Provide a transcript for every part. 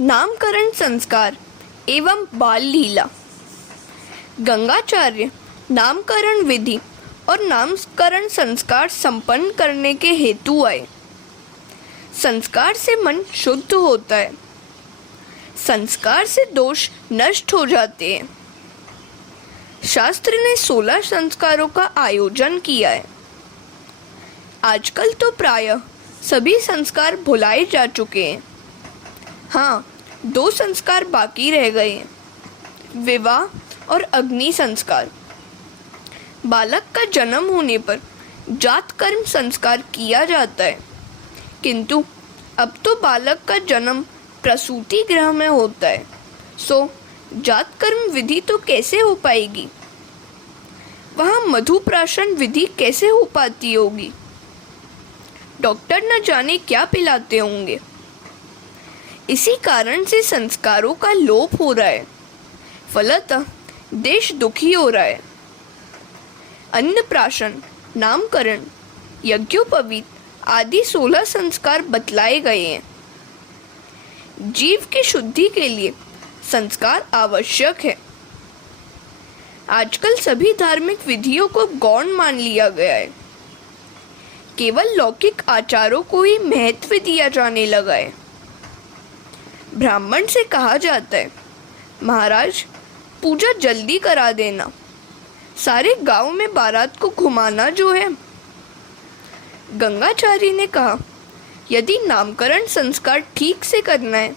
नामकरण संस्कार एवं बाल लीला। गंगाचार्य नामकरण विधि और नामकरण संस्कार संपन्न करने के हेतु आए। संस्कार से मन शुद्ध होता है, संस्कार से दोष नष्ट हो जाते हैं। शास्त्र ने 16 संस्कारों का आयोजन किया है। आजकल तो प्रायः सभी संस्कार भुलाए जा चुके हैं। हाँ, 2 संस्कार बाकी रह गए हैं, विवाह और अग्नि संस्कार। बालक का जन्म होने पर जात कर्म संस्कार किया जाता है, किंतु अब तो बालक का जन्म प्रसूति गृह में होता है, सो जात कर्म विधि तो कैसे हो पाएगी? वहाँ मधुप्राशन विधि कैसे हो पाती होगी? डॉक्टर न जाने क्या पिलाते होंगे। इसी कारण से संस्कारों का लोप हो रहा है, फलतः देश दुखी हो रहा है। अन्नप्राशन, नामकरण, यज्ञोपवीत आदि 16 संस्कार बतलाए गए हैं। जीव की शुद्धि के लिए संस्कार आवश्यक है। आजकल सभी धार्मिक विधियों को गौण मान लिया गया है। केवल लौकिक आचारों को ही महत्व दिया जाने लगा है। ब्राह्मण से कहा जाता है, महाराज पूजा जल्दी करा देना, सारे गांव में बारात को घुमाना जो है। गंगाचार्य ने कहा, यदि नामकरण संस्कार ठीक से करना है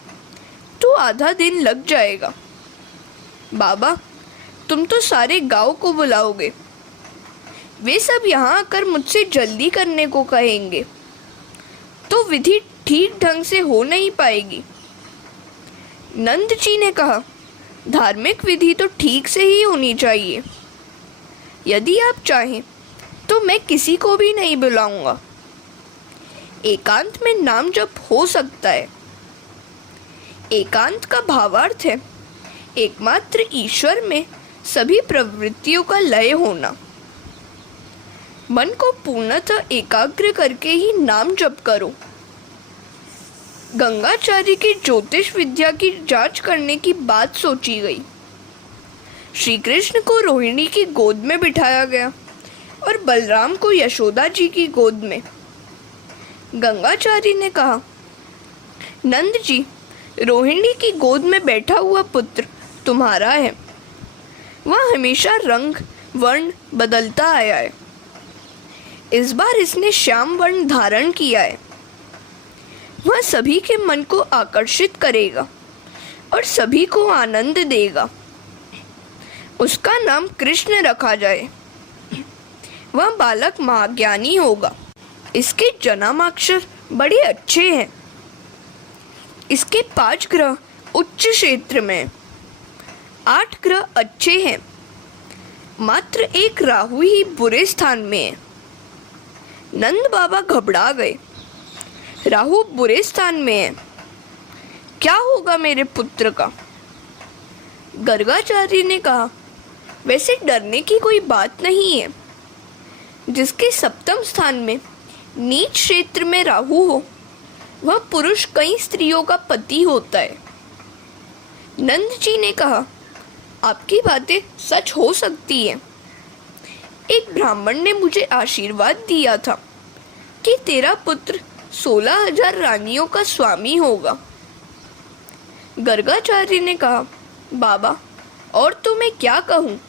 तो आधा दिन लग जाएगा। बाबा, तुम तो सारे गांव को बुलाओगे, वे सब यहाँ आकर मुझसे जल्दी करने को कहेंगे, तो विधि ठीक ढंग से हो नहीं पाएगी। नंद जी ने कहा, धार्मिक विधि तो ठीक से ही होनी चाहिए। यदि आप चाहें तो मैं किसी को भी नहीं बुलाऊंगा। एकांत में नाम जप हो सकता है। एकांत का भावार्थ है एकमात्र ईश्वर में सभी प्रवृत्तियों का लय होना। मन को पूर्णतः एकाग्र करके ही नाम जप करो। गंगाचार्य की ज्योतिष विद्या की जांच करने की बात सोची गई। श्री कृष्ण को रोहिणी की गोद में बिठाया गया और बलराम को यशोदा जी की गोद में। गंगाचार्य ने कहा, नंद जी, रोहिणी की गोद में बैठा हुआ पुत्र तुम्हारा है। वह हमेशा रंग वर्ण बदलता आया है। इस बार इसने श्याम वर्ण धारण किया है। वह सभी के मन को आकर्षित करेगा और सभी को आनंद देगा। उसका नाम कृष्ण रखा जाए। वह बालक महाज्ञानी होगा। इसके जन्माक्षर बड़े अच्छे हैं। इसके 5 ग्रह उच्च क्षेत्र में, 8 ग्रह अच्छे हैं, मात्र 1 राहु ही बुरे स्थान में है। नंद बाबा घबरा गए। राहु बुरे स्थान में है, क्या होगा मेरे पुत्र का? गर्गाचार्य ने कहा, वैसे डरने की कोई बात नहीं है। जिसके 7वें स्थान में नीच क्षेत्र में राहु हो, वह पुरुष कई स्त्रियों का पति होता है। नंद जी ने कहा, आपकी बातें सच हो सकती है। एक ब्राह्मण ने मुझे आशीर्वाद दिया था कि तेरा पुत्र 16,000 रानियों का स्वामी होगा। गर्गाचार्य ने कहा, बाबा और तो मैं क्या कहूँ,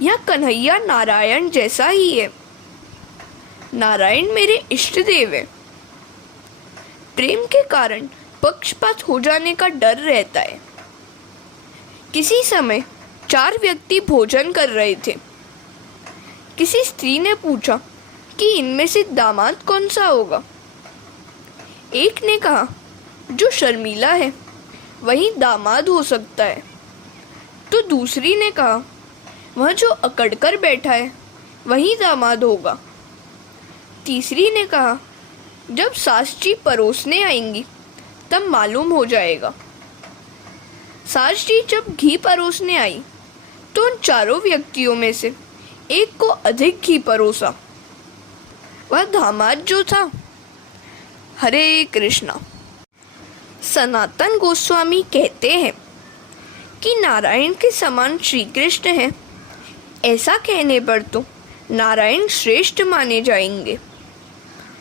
यह कन्हैया नारायण जैसा ही है। नारायण मेरे इष्ट देव है। प्रेम के कारण पक्षपात हो जाने का डर रहता है। किसी समय 4 व्यक्ति भोजन कर रहे थे। किसी स्त्री ने पूछा कि इनमें से दामाद कौन सा होगा। एक ने कहा, जो शर्मीला है वही दामाद हो सकता है। तो दूसरी ने कहा, वह जो अकड़ कर बैठा है वही दामाद होगा। तीसरी ने कहा, जब सास जी परोसने आएंगी तब मालूम हो जाएगा। सास जी जब घी परोसने आई तो उन 4 व्यक्तियों में से एक को अधिक घी परोसा। वह दामाद जो था। हरे कृष्णा। सनातन गोस्वामी कहते हैं कि नारायण के समान श्री कृष्ण हैं। ऐसा कहने पर तो नारायण श्रेष्ठ माने जाएंगे।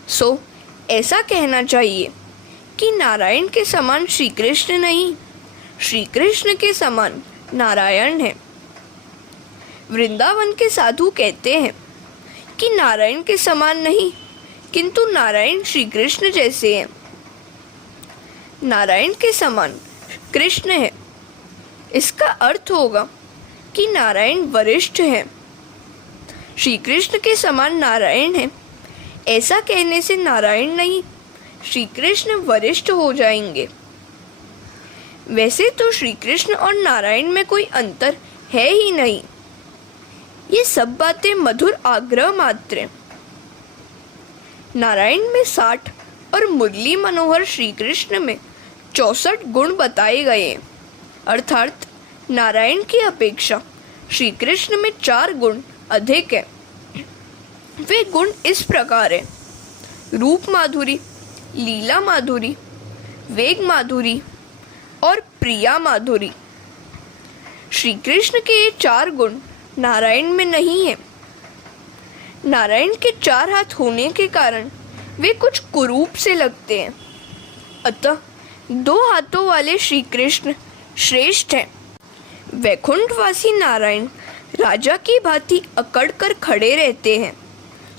सो ऐसा कहना चाहिए कि नारायण के समान श्री कृष्ण नहीं, श्री कृष्ण के समान नारायण है। वृंदावन के साधु कहते हैं कि नारायण के समान नहीं, किंतु नारायण श्री कृष्ण जैसे हैं। नारायण के समान कृष्ण है, इसका अर्थ होगा कि नारायण वरिष्ठ है। श्री कृष्ण के समान नारायण है, ऐसा कहने से नारायण नहीं, श्री कृष्ण वरिष्ठ हो जाएंगे। वैसे तो श्री कृष्ण और नारायण में कोई अंतर है ही नहीं। ये सब बातें मधुर आग्रह मात्र हैं। नारायण में 60 और मुरली मनोहर श्री कृष्ण में 64 गुण बताए गए हैं, अर्थात नारायण की अपेक्षा श्री कृष्ण में 4 गुण अधिक है। वे गुण इस प्रकार है: रूप माधुरी, लीला माधुरी, वेग माधुरी और प्रिया माधुरी। श्री कृष्ण के ये 4 गुण नारायण में नहीं है। नारायण के 4 हाथ होने के कारण वे कुछ कुरूप से लगते हैं, अतः 2 हाथों वाले श्री कृष्ण श्रेष्ठ हैं। वैकुंठवासी नारायण राजा की भांति अकड़ कर खड़े रहते हैं,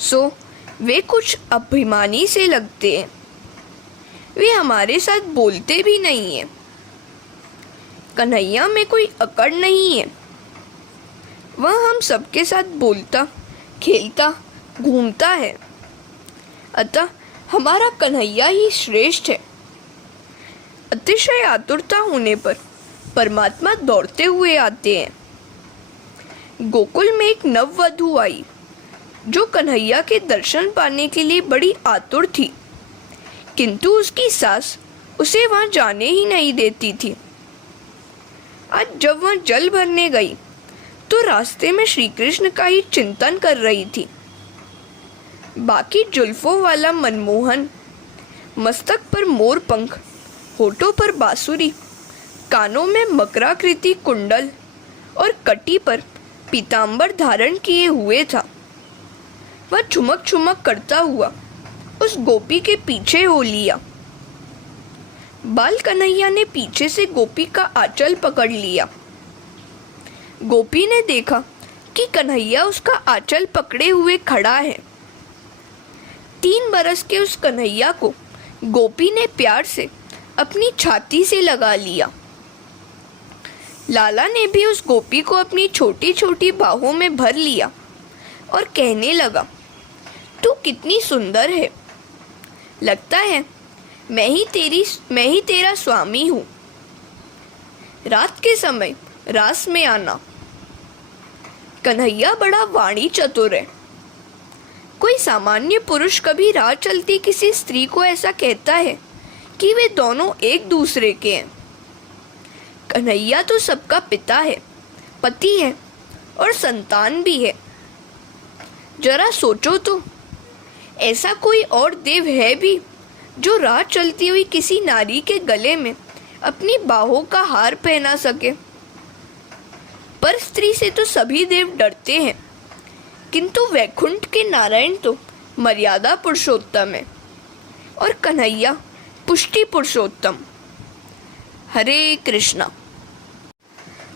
सो वे कुछ अभिमानी से लगते हैं। वे हमारे साथ बोलते भी नहीं हैं। कन्हैया में कोई अकड़ नहीं है, वह हम सबके साथ बोलता, खेलता, घूमता है। अतः हमारा कन्हैया ही श्रेष्ठ है। अतिशय आतुरता होने पर परमात्मा दौड़ते हुए आते हैं। गोकुल में एक नववधू आई जो कन्हैया के दर्शन पाने के लिए बड़ी आतुर थी, किंतु उसकी सास उसे वहां जाने ही नहीं देती थी। आज जब वह जल भरने गई तो रास्ते में श्री कृष्ण का ही चिंतन कर रही थी। बाकी जुल्फों वाला मनमोहन, मस्तक पर मोर पंख, होठों पर बांसुरी, कानों में मकराकृति कुंडल और कटी पर पीतांबर धारण किए हुए था। वह चुमक चुमक करता हुआ उस गोपी के पीछे हो लिया। बाल कन्हैया ने पीछे से गोपी का आंचल पकड़ लिया। गोपी ने देखा कि कन्हैया उसका आंचल पकड़े हुए खड़ा है। 3 बरस के उस कन्हैया को गोपी ने प्यार से अपनी छाती से लगा लिया। लाला ने भी उस गोपी को अपनी छोटी छोटी बाहों में भर लिया और कहने लगा, तू कितनी सुंदर है, लगता है मैं ही तेरा स्वामी हूँ। रात के समय रास में आना। कन्हैया बड़ा वाणी चतुर है। कोई सामान्य पुरुष कभी राह चलती किसी स्त्री को ऐसा कहता है कि वे दोनों एक दूसरे के हैं। कन्हैया तो सबका पिता है, पति है और संतान भी है। जरा सोचो तो, ऐसा कोई और देव है भी जो राह चलती हुई किसी नारी के गले में अपनी बाहों का हार पहना सके। पर स्त्री से तो सभी देव डरते हैं, किंतु वैकुंठ के नारायण तो मर्यादा पुरुषोत्तम है और कन्हैया पुष्टि पुरुषोत्तम। हरे कृष्णा।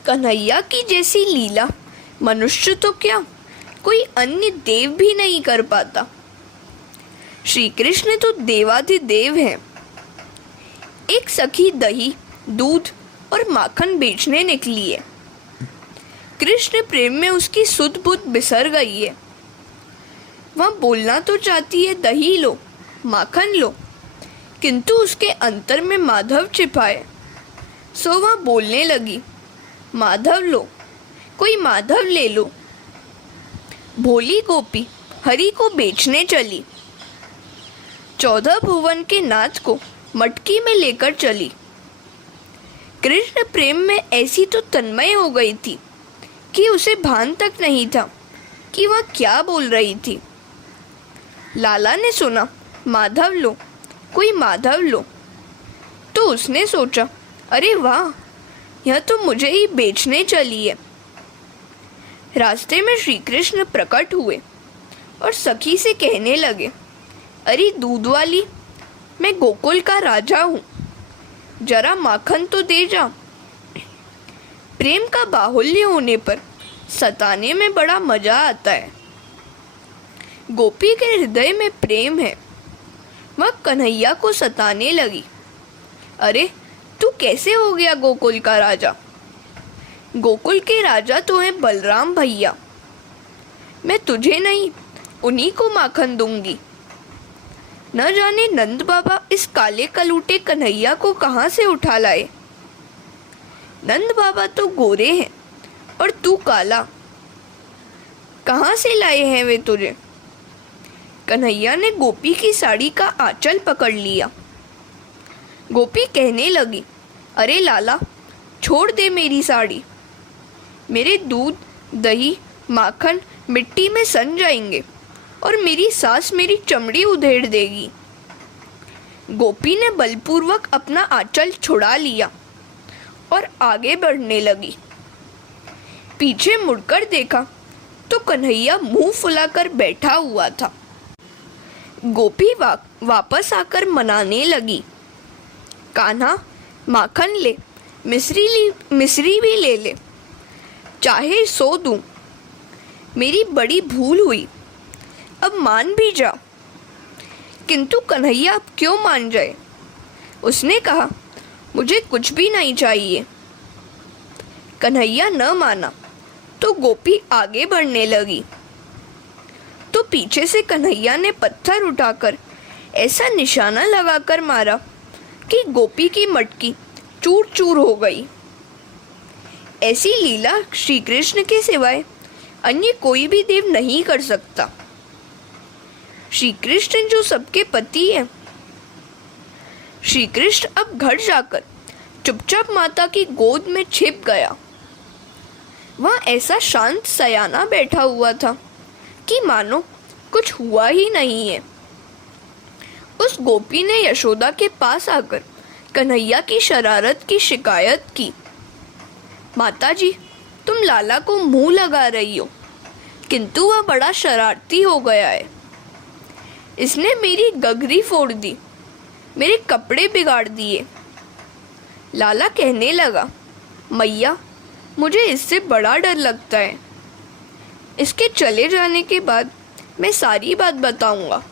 कन्हैया की जैसी लीला मनुष्य तो क्या, कोई अन्य देव भी नहीं कर पाता। श्री कृष्ण तो देवाधिदेव हैं। एक सखी दही, दूध और माखन बेचने निकली है। कृष्ण प्रेम में उसकी सुध बुध बिसर गई है। वह बोलना तो चाहती है दही लो, माखन लो, किंतु उसके अंतर में माधव छिपा है। सो वह बोलने लगी, माधव लो, कोई माधव ले लो। भोली गोपी हरि को बेचने चली। 14 भुवन के नाथ को मटकी में लेकर चली। कृष्ण प्रेम में ऐसी तो तन्मय हो गई थी कि उसे भान तक नहीं था कि वह क्या बोल रही थी। लाला ने सुना, माधव लो, कोई माधव लो, तो तो उसने सोचा, अरे वाह, यह तो मुझे ही बेचने चली है। रास्ते में श्री कृष्ण प्रकट हुए और सखी से कहने लगे, अरे दूध वाली, मैं गोकुल का राजा हूँ, जरा माखन तो दे जा। प्रेम का बाहुल्य होने पर सताने में बड़ा मजा आता है। गोपी के हृदय में प्रेम है, वह कन्हैया को सताने लगी। अरे तू कैसे हो गया गोकुल का राजा? गोकुल के राजा तो हैं बलराम भैया, मैं तुझे नहीं उन्हीं को माखन दूंगी। न जाने नंद बाबा इस काले कलूटे कन्हैया को कहाँ से उठा लाए। नंद बाबा तो गोरे हैं और तू काला, कहाँ से लाए हैं वे तुझे? कन्हैया ने गोपी की साड़ी का आंचल पकड़ लिया। गोपी कहने लगी, अरे लाला, छोड़ दे मेरी साड़ी, मेरे दूध, दही, माखन मिट्टी में सन जाएंगे और मेरी सास मेरी चमड़ी उधेड़ देगी। गोपी ने बलपूर्वक अपना आंचल छुड़ा लिया और आगे बढ़ने लगी। पीछे मुड़कर देखा तो कन्हैया मुंह फुलाकर बैठा हुआ था। गोपी वापस आकर मनाने लगी, कान्हा माखन ले, मिश्री भी ले ले, चाहे सो दूं, मेरी बड़ी भूल हुई, अब मान भी जा। किंतु कन्हैया अब क्यों मान जाए? उसने कहा, मुझे कुछ भी नहीं चाहिए। कन्हैया न माना तो गोपी आगे बढ़ने लगी। तो पीछे से कन्हैया ने पत्थर उठाकर ऐसा निशाना लगाकर मारा कि गोपी की मटकी चूर चूर हो गई। ऐसी लीला श्री कृष्ण के सिवाय अन्य कोई भी देव नहीं कर सकता। श्री कृष्ण जो सबके पति हैं। श्री कृष्ण अब घर जाकर चुपचाप माता की गोद में छिप गया। वह ऐसा शांत सयाना बैठा हुआ था कि मानो कुछ हुआ ही नहीं है। उस गोपी ने यशोदा के पास आकर कन्हैया की शरारत की शिकायत की। माताजी, तुम लाला को मुंह लगा रही हो, किंतु वह बड़ा शरारती हो गया है। इसने मेरी गगरी फोड़ दी, मेरे कपड़े बिगाड़ दिए। लाला कहने लगा, मैया, मुझे इससे बड़ा डर लगता है। इसके चले जाने के बाद मैं सारी बात बताऊंगा।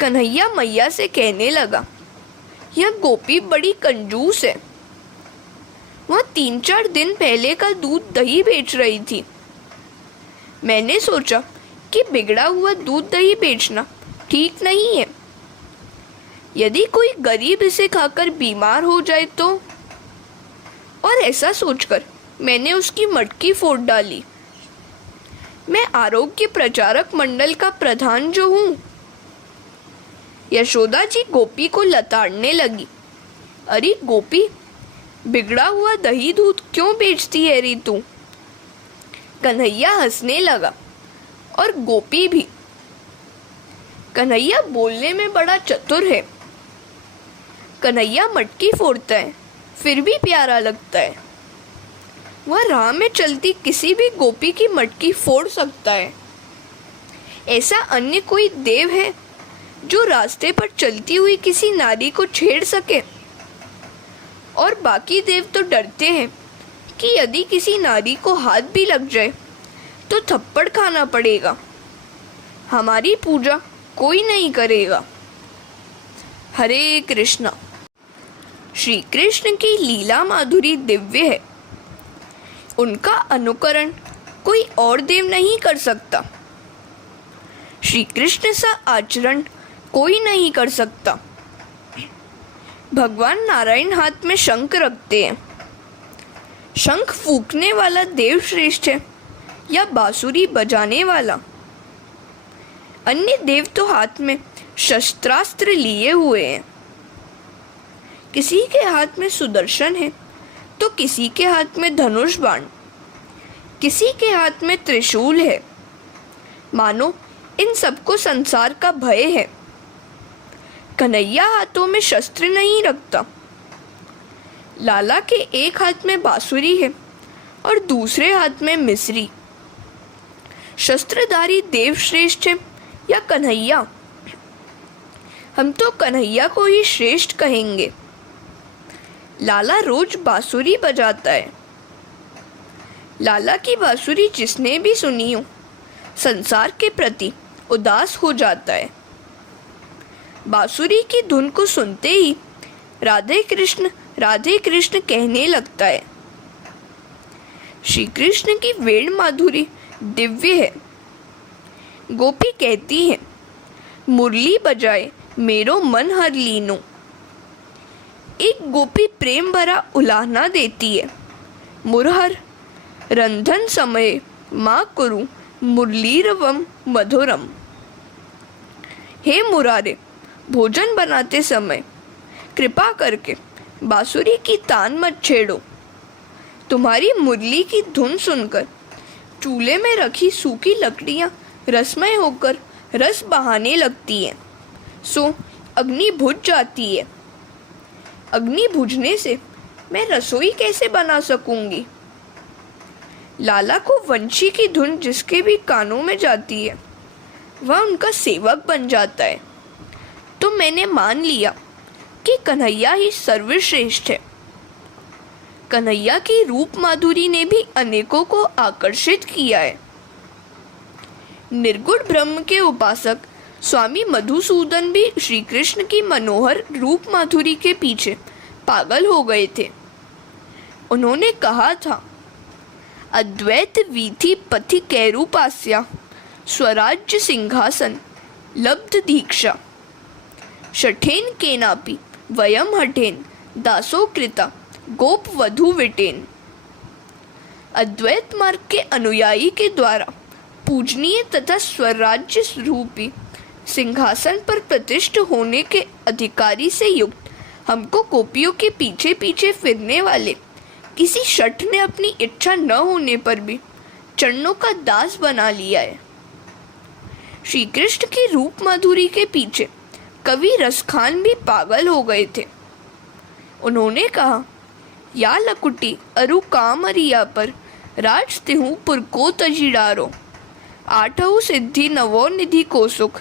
कन्हैया मैया से कहने लगा, यह गोपी बड़ी कंजूस है। वह 3-4 दिन पहले का दूध दही बेच रही थी। मैंने सोचा कि बिगड़ा हुआ दूध दही बेचना ठीक नहीं है। यदि कोई गरीब इसे खाकर बीमार हो जाए तो, और ऐसा सोचकर मैंने उसकी मटकी फोड़ डाली। मैं आरोग्य प्रचारक मंडल का प्रधान जो हूँ। यशोदा जी गोपी को लताड़ने लगी, अरे गोपी, बिगड़ा हुआ दही दूध क्यों बेचती है रे तू? कन्हैया हंसने लगा और गोपी भी। कन्हैया बोलने में बड़ा चतुर है। कन्हैया मटकी फोड़ता है फिर भी प्यारा लगता है। वह राह में चलती किसी भी गोपी की मटकी फोड़ सकता है। ऐसा अन्य कोई देव है जो रास्ते पर चलती हुई किसी नारी को छेड़ सके? और बाकी देव तो डरते हैं कि यदि किसी नारी को हाथ भी लग जाए तो थप्पड़ खाना पड़ेगा। हमारी पूजा कोई नहीं करेगा। हरे कृष्णा। श्री कृष्ण की लीला माधुरी दिव्य है। उनका अनुकरण कोई और देव नहीं कर सकता। श्री कृष्ण सा आचरण कोई नहीं कर सकता। भगवान नारायण हाथ में शंख रखते हैं। शंख फूंकने वाला देव श्रेष्ठ है या बांसुरी बजाने वाला? अन्य देव तो हाथ में शस्त्रास्त्र लिए हुए हैं। किसी के हाथ में सुदर्शन है तो किसी के हाथ में धनुष बाण, किसी के हाथ में त्रिशूल है। मानो इन सबको संसार का भय है। कन्हैया हाथों में शस्त्र नहीं रखता। लाला के एक हाथ में बांसुरी है और दूसरे हाथ में मिसरी। शस्त्रधारी देव श्रेष्ठ है या कन्हैया? हम तो कन्हैया को ही श्रेष्ठ कहेंगे। लाला रोज बांसुरी बजाता है। लाला की बांसुरी जिसने भी सुनी हो, संसार के प्रति उदास हो जाता है। बांसुरी की धुन को सुनते ही राधे कृष्ण कहने लगता है। श्री कृष्ण की वेण माधुरी दिव्य है। गोपी कहती है, मुरली बजाए मेरो मन हर लीनो। एक गोपी प्रेम भरा उलाहना देती है, मुरहर रंधन समय माँ कुरु मुरलीरवम मधुरम। हे मुरारे, भोजन बनाते समय कृपा करके बांसुरी की तान मत छेड़ो। तुम्हारी मुरली की धुन सुनकर चूल्हे में रखी सूखी लकड़ियाँ रसमय होकर रस बहाने लगती हैं, सो अग्नि बुझ जाती है। अग्नि बुझने से मैं रसोई कैसे बना सकूंगी? लाला को वंशी की धुन जिसके भी कानों में जाती है, वह उनका सेवक बन जाता है। तो मैंने मान लिया कि कन्हैया ही सर्वश्रेष्ठ है। कन्हैया की रूप माधुरी ने भी अनेकों को आकर्षित किया है। निर्गुण ब्रह्म के उपासक स्वामी मधुसूदन भी श्री कृष्ण की मनोहर रूप माधुरी के पीछे पागल हो गए थे। उन्होंने कहा था, अद्वैत वीथि पथि कैरूपास्या स्वराज्य सिंहासन लब्ध दीक्षा शठेन केनापि वयम हठेन दासो कृता गोप वधु विटेन। अद्वैत मार्ग के अनुयायी के द्वारा पूजनीय तथा स्वराज्य रूपी सिंहासन पर प्रतिष्ठित होने के अधिकारी से युक्त हमको गोपियों के पीछे पीछे फिरने वाले किसी शठ ने अपनी इच्छा न होने पर भी चरणों का दास बना लिया है। श्री कृष्ण की रूप माधुरी के पीछे कवि रसखान भी पागल हो गए थे। उन्होंने कहा, या लकुटी अरु कामरिया पर राज तिहु पुरको तजीडारो। आठहु सिद्धि नवो निधि को सुख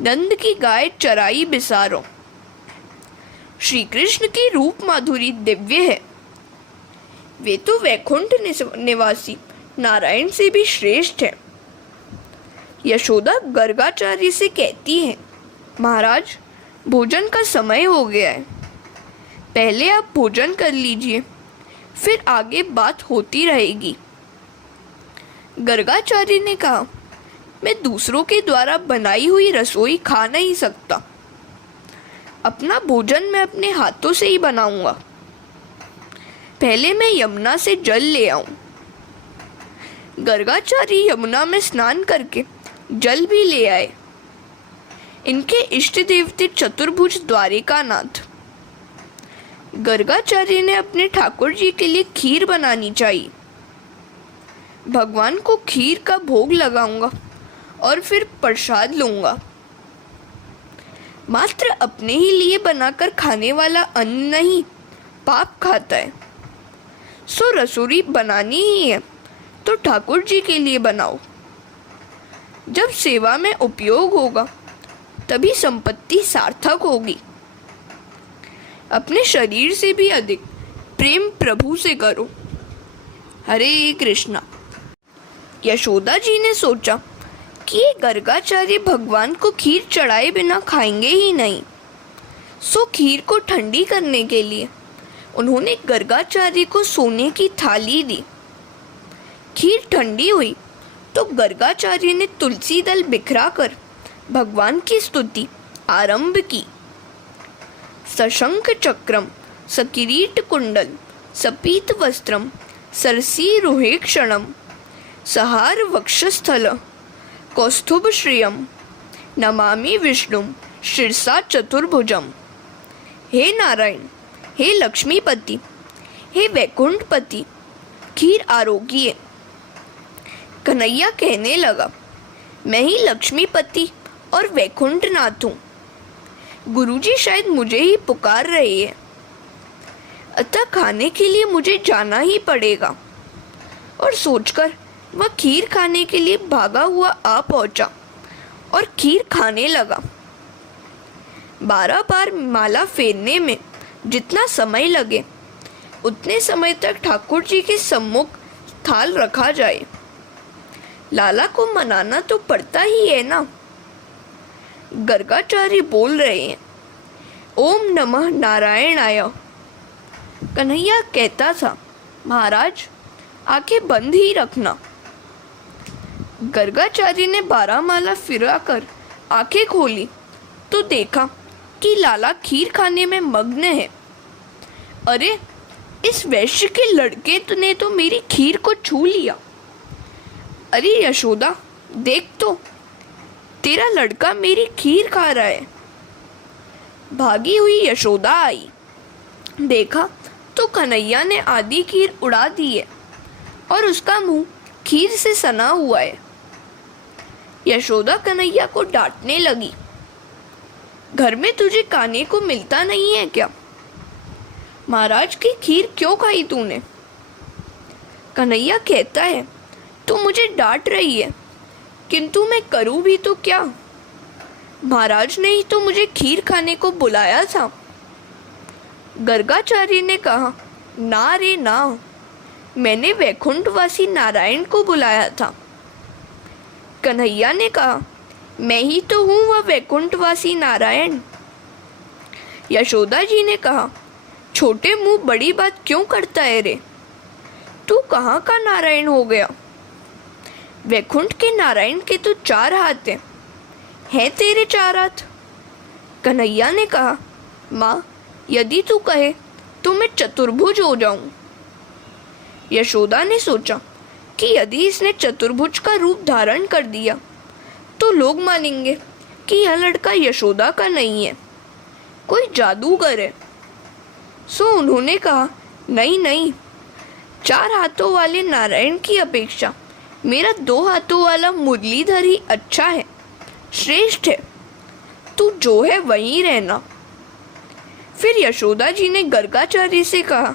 नंद की गाय चराई बिसारो। श्री कृष्ण की रूप माधुरी दिव्य है। वे तो वैकुंठ निवासी नारायण से भी श्रेष्ठ है। यशोदा गर्गाचार्य से कहती है, महाराज, भोजन का समय हो गया है, पहले आप भोजन कर लीजिए, फिर आगे बात होती रहेगी। गर्गाचार्य ने कहा, मैं दूसरों के द्वारा बनाई हुई रसोई खा नहीं सकता। अपना भोजन मैं अपने हाथों से ही बनाऊंगा। पहले मैं यमुना से जल ले आऊं। गर्गाचार्य यमुना में स्नान करके जल भी ले आए। इनके इष्ट देवते चतुर्भुज द्वारिकानाथ। गर्गाचार्य ने अपने ठाकुर जी के लिए खीर बनानी चाहिए। भगवान को खीर का भोग लगाऊंगा और फिर प्रसाद लूंगा। मात्र अपने ही लिए बनाकर खाने वाला अन्न नहीं, पाप खाता है। सो रसोई बनानी ही है तो ठाकुर जी के लिए बनाओ। जब सेवा में उपयोग होगा तभी संपत्ति सार्थक होगी। अपने शरीर से भी अधिक प्रेम प्रभु से करो। हरे कृष्णा। यशोदा जी ने सोचा कि ये गर्गाचार्य भगवान को खीर चढ़ाए बिना खाएंगे ही नहीं। सो खीर को ठंडी करने के लिए उन्होंने गर्गाचार्य को सोने की थाली दी। खीर ठंडी हुई तो गर्गाचार्य ने तुलसी दल बिखरा कर भगवान की स्तुति आरंभ की। सशंख चक्रम सकिरीट कुंडल सपीत वस्त्रम सरसी रुहेक्षणम सहार वक्षस्थल कौस्तुभ श्रियम नमामि विष्णुम शिरसा चतुर्भुजम। हे नारायण, हे लक्ष्मीपति, हे वैकुंठपति, खीर आरोग्य। कन्हैया कहने लगा, मैं ही लक्ष्मीपति और वैकुंठनाथ हूँ। गुरुजी शायद मुझे ही पुकार रहे हैं, अतः खाने के लिए मुझे जाना ही पड़ेगा। और सोचकर वह खीर खाने के लिए भागा हुआ आ पहुंचा और खीर खाने लगा। 12 बार माला फेरने में जितना समय लगे उतने समय तक ठाकुर जी के सम्मुख थाल रखा जाए। लाला को मनाना तो पड़ता ही है ना। गर्गाचार्य बोल रहे हैं, ओम नमः नारायणाय। कन्हैया कहता था, महाराज आंखें बंद ही रखना। गर्गाचार्य ने 12 माला फिराकर आंखें खोली तो देखा कि लाला खीर खाने में मग्न है। अरे, इस वैश्य के लड़के ने तो मेरी खीर को छू लिया। अरे यशोदा, देख तो, तेरा लड़का मेरी खीर खा रहा है। भागी हुई यशोदा आई, देखा तो कन्हैया ने आधी खीर उड़ा दी है और उसका मुंह खीर से सना हुआ है। यशोदा कन्हैया को डांटने लगी, घर में तुझे खाने को मिलता नहीं है क्या? महाराज की खीर क्यों खाई तूने? कन्हैया कहता है, तू मुझे डांट रही है, किंतु मैं करूं भी तो क्या? महाराज ने ही तो मुझे खीर खाने को बुलाया था। गर्गाचार्य ने कहा, ना रे ना, मैंने वैकुंठवासी नारायण को बुलाया था। कन्हैया ने कहा, मैं ही तो हूँ वह वैकुंठवासी नारायण। यशोदा जी ने कहा, छोटे मुंह बड़ी बात क्यों करता है रे? तू कहाँ का नारायण हो गया? वैकुंठ के नारायण के तो 4 हाथ हैं तेरे 4 हाथ। कन्हैया ने कहा, माँ यदि तू कहे तो मैं चतुर्भुज हो जाऊं। यशोदा ने सोचा कि यदि इसने चतुर्भुज का रूप धारण कर दिया तो लोग मानेंगे कि यह लड़का यशोदा का नहीं है, कोई जादूगर है। सो उन्होंने कहा, नहीं नहीं, 4 हाथों वाले नारायण की अपेक्षा मेरा 2 हाथों वाला मुरलीधर ही अच्छा है, श्रेष्ठ है। तू जो है वहीं रहना। फिर यशोदा जी ने गर्गाचार्य से कहा,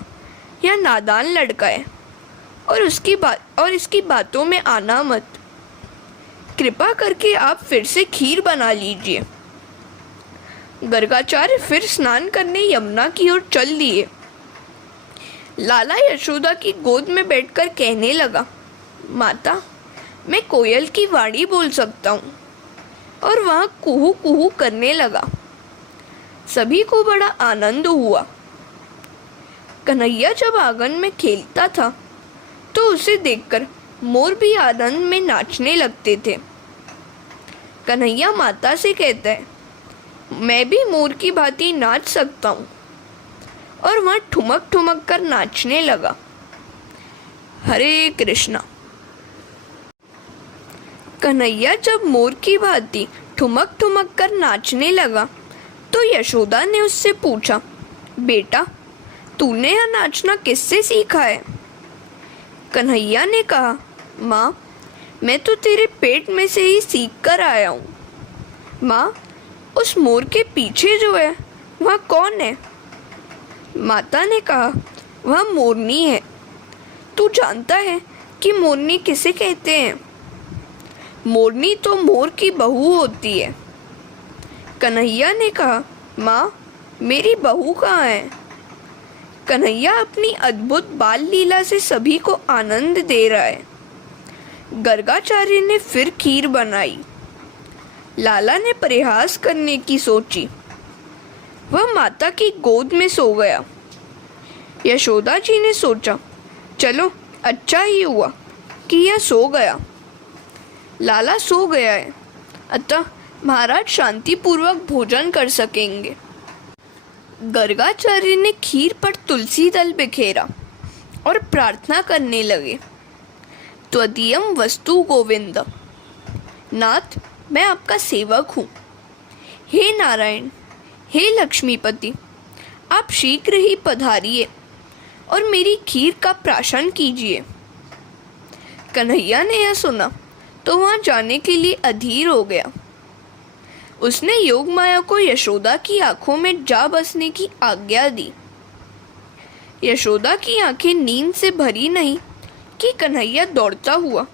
यह नादान लड़का है और इसकी बातों में आना मत। कृपा करके आप फिर से खीर बना लीजिए। गर्गाचार्य फिर स्नान करने यमुना की ओर चल दिए। लाला यशोदा की गोद में बैठकर कहने लगा, माता, मैं कोयल की वाणी बोल सकता हूँ। और वह कुहू कुहू करने लगा। सभी को बड़ा आनंद हुआ। कन्हैया जब आंगन में खेलता था तो उसे देखकर मोर भी आनंद में नाचने लगते थे। कन्हैया माता से कहता है, मैं भी मोर की भांति नाच सकता हूँ। और वह ठुमक ठुमक कर नाचने लगा। हरे कृष्णा। कन्हैया जब मोर की भांति ठुमक ठुमक कर नाचने लगा तो यशोदा ने उससे पूछा, बेटा तूने यह नाचना किससे सीखा है? कन्हैया ने कहा, माँ मैं तो तेरे पेट में से ही सीख कर आया हूँ। माँ, उस मोर के पीछे जो है वह कौन है? माता ने कहा, वह मोरनी है। तू जानता है कि मोरनी किसे कहते हैं? मोरनी तो मोर की बहू होती है। कन्हैया ने कहा, माँ मेरी बहू कहाँ है? कन्हैया अपनी अद्भुत बाल लीला से सभी को आनंद दे रहा है। गर्गाचार्य ने फिर खीर बनाई। लाला ने परिहास करने की सोची। वह माता की गोद में सो गया। यशोदा जी ने सोचा, चलो अच्छा ही हुआ कि यह सो गया। लाला सो गया है, अतः महाराज शांतिपूर्वक भोजन कर सकेंगे। गर्गाचार्य ने खीर पर तुलसी दल बिखेरा और प्रार्थना करने लगे, त्वदीयम वस्तु गोविंद। नाथ, मैं आपका सेवक हूँ। हे नारायण, हे लक्ष्मीपति, आप शीघ्र ही पधारिए और मेरी खीर का प्राशन कीजिए। कन्हैया ने यह सुना तो वहाँ जाने के लिए अधीर हो गया। उसने योग माया को यशोदा की आंखों में जा बसने की आज्ञा दी। यशोदा की आंखें नींद से भरी नहीं कि कन्हैया दौड़ता हुआ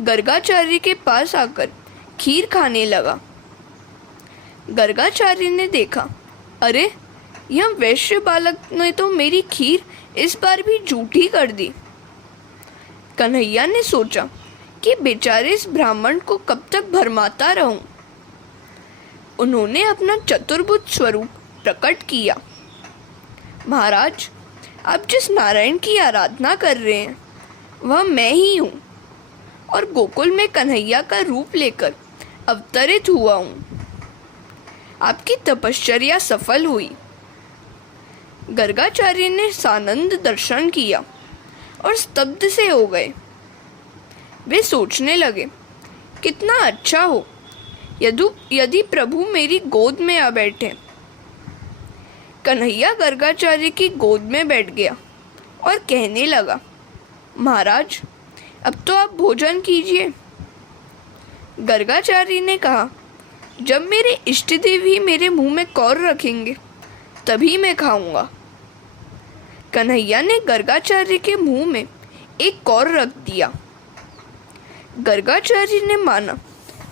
गर्गाचार्य के पास आकर खीर खाने लगा। गर्गाचार्य ने देखा, अरे यह वैश्य बालक ने तो मेरी खीर इस बार भी झूठी कर दी। कन्हैया ने सोचा कि बेचारे इस ब्राह्मण को कब तक भरमाता रहूं। उन्होंने अपना चतुर्भुज स्वरूप प्रकट किया। महाराज, आप जिस नारायण की आराधना कर रहे हैं वह मैं ही हूँ और गोकुल में कन्हैया का रूप लेकर अवतरित हुआ हूँ। आपकी तपश्चर्या सफल हुई। गर्गाचार्य ने सानंद दर्शन किया और स्तब्ध से हो गए। वे सोचने लगे, कितना अच्छा हो यदि प्रभु मेरी गोद में आ बैठे। कन्हैया गर्गाचार्य की गोद में बैठ गया और कहने लगा, महाराज, अब तो आप भोजन कीजिए। गर्गाचार्य ने कहा, जब मेरे इष्ट देव ही मेरे मुंह में कौर रखेंगे तभी मैं खाऊंगा। कन्हैया ने गर्गाचार्य के मुंह में एक कौर रख दिया। गर्गाचार्य ने माना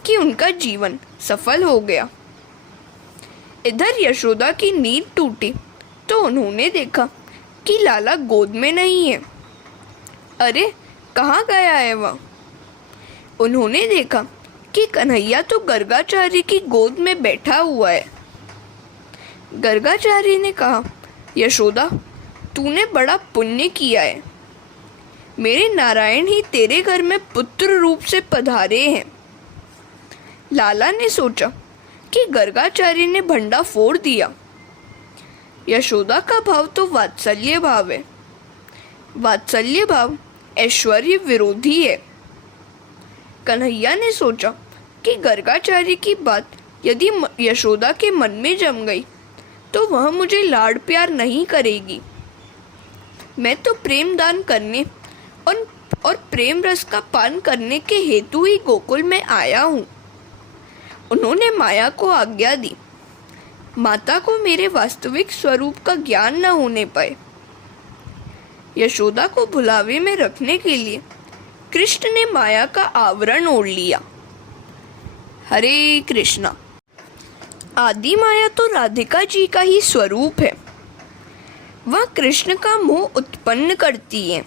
कि उनका जीवन सफल हो गया। इधर यशोदा की नींद टूटी तो उन्होंने देखा कि लाला गोद में नहीं है। अरे कहाँ गया है वह? उन्होंने देखा कि कन्हैया तो गर्गाचार्य की गोद में बैठा हुआ है। गर्गाचार्य ने कहा, यशोदा, तूने बड़ा पुण्य किया है। मेरे नारायण ही तेरे घर में पुत्र रूप से पधारे हैं। लाला ने सोचा कि गर्गाचार्य ने भंडा फोड़ दिया। यशोदा का भाव तो वात्सल्य भाव है। वात्सल्य भाव ऐश्वर्य विरोधी है। कन्हैया ने सोचा कि गर्गाचार्य की बात यदि यशोदा के मन में जम गई तो वह मुझे लाड़ प्यार नहीं करेगी। मैं तो प्रेम दान करने और प्रेम रस का पान करने के हेतु ही गोकुल में आया हूँ। उन्होंने माया को आज्ञा दी, माता को मेरे वास्तविक स्वरूप का ज्ञान न होने पाए। यशोदा को भुलावे में रखने के लिए कृष्ण ने माया का आवरण ओढ़ लिया। हरे कृष्णा। आदि माया तो राधिका जी का ही स्वरूप है। वह कृष्ण का मोह उत्पन्न करती है।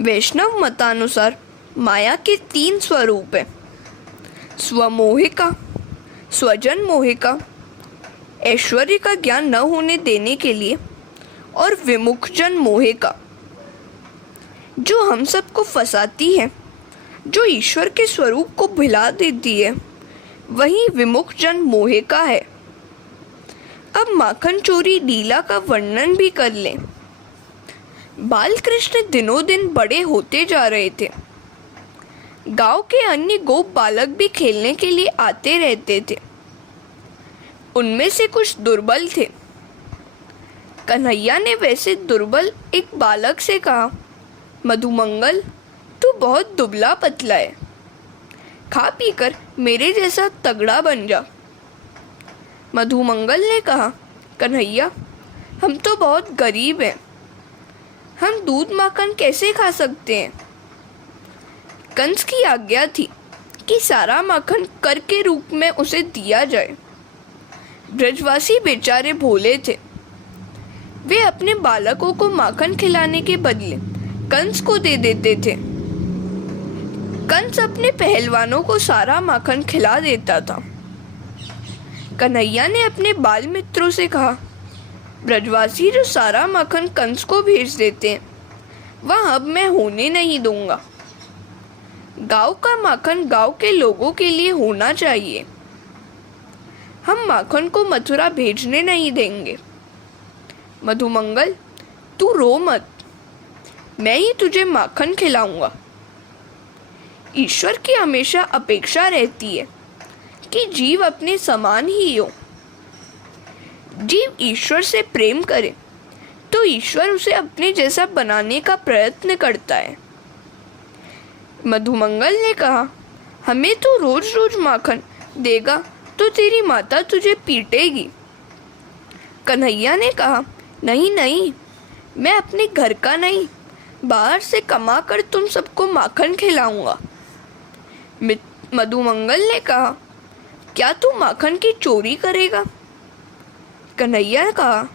वैष्णव मतानुसार माया के 3 स्वरूप है, स्वमोहिका, स्वजन मोहिका, ऐश्वर्य का ज्ञान न होने देने के लिए, और विमुखजन मोहिका, जो हम सबको फंसाती है, जो ईश्वर के स्वरूप को भुला देती है, वही विमुखजन मोहिका है। अब माखन चोरी लीला का वर्णन भी कर लें। बाल कृष्ण दिनों दिन बड़े होते जा रहे थे। गांव के अन्य गोप बालक भी खेलने के लिए आते रहते थे। उनमें से कुछ दुर्बल थे। कन्हैया ने वैसे दुर्बल एक बालक से कहा, मधुमंगल, तू बहुत दुबला पतला है, खा पीकर मेरे जैसा तगड़ा बन जा। मधुमंगल ने कहा, कन्हैया, हम तो बहुत गरीब हैं, हम दूध माखन कैसे खा सकते हैं? कंस की आज्ञा थी कि सारा माखन कर के रूप में उसे दिया जाए। ब्रजवासी बेचारे भोले थे। वे अपने बालकों को माखन खिलाने के बदले कंस को दे देते थे। कंस अपने पहलवानों को सारा माखन खिला देता था। कन्हैया ने अपने बाल मित्रों से कहा, ब्रजवासी जो सारा माखन कंस को भेज देते हैं वह अब मैं होने नहीं दूंगा। गांव का माखन गांव के लोगों के लिए होना चाहिए। हम माखन को मथुरा भेजने नहीं देंगे। मधुमंगल, तू रो मत, मैं ही तुझे माखन खिलाऊंगा। ईश्वर की हमेशा अपेक्षा रहती है कि जीव अपने समान ही हो। जीव ईश्वर से प्रेम करे तो ईश्वर उसे अपने जैसा बनाने का प्रयत्न करता है। मधुमंगल ने कहा, हमें तो रोज रोज माखन देगा तो तेरी माता तुझे पीटेगी। कन्हैया ने कहा, नहीं नहीं, मैं अपने घर का नहीं, बाहर से कमा कर तुम सबको माखन खिलाऊंगा। मधुमंगल ने कहा, क्या तू माखन की चोरी करेगा? कन्हैया ने कहा,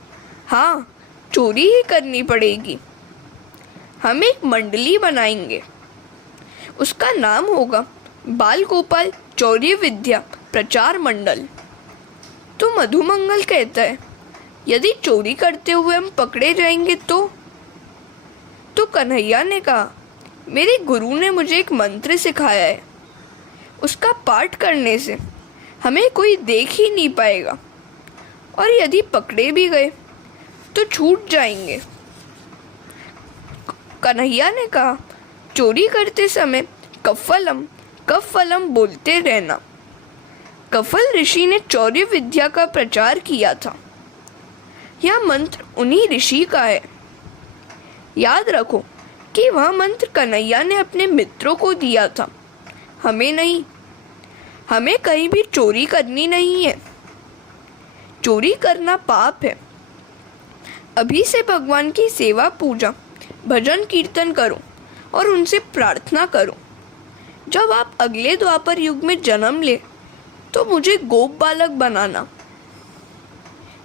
हाँ, चोरी ही करनी पड़ेगी। हम एक मंडली बनाएंगे, उसका नाम होगा बाल गोपाल चौर्य विद्या प्रचार मंडल। तो मधुमंगल कहता है, यदि चोरी करते हुए हम पकड़े जाएंगे तो कन्हैया ने कहा, मेरे गुरु ने मुझे एक मंत्र सिखाया है, उसका पाठ करने से हमें कोई देख ही नहीं पाएगा, और यदि पकड़े भी गए तो छूट जाएंगे। कन्हैया ने कहा, चोरी करते समय कफलम कफलम बोलते रहना। कफल ऋषि ने चौर्य विद्या का प्रचार किया था। यह मंत्र उन्हीं ऋषि का है। याद रखो कि वह मंत्र कन्हैया ने अपने मित्रों को दिया था, हमें नहीं। हमें कहीं भी चोरी करनी नहीं है। चोरी करना पाप है। अभी से भगवान की सेवा पूजा भजन कीर्तन करो और उनसे प्रार्थना करो। जब आप अगले द्वापर युग में जन्म ले तो मुझे गोप बालक बनाना।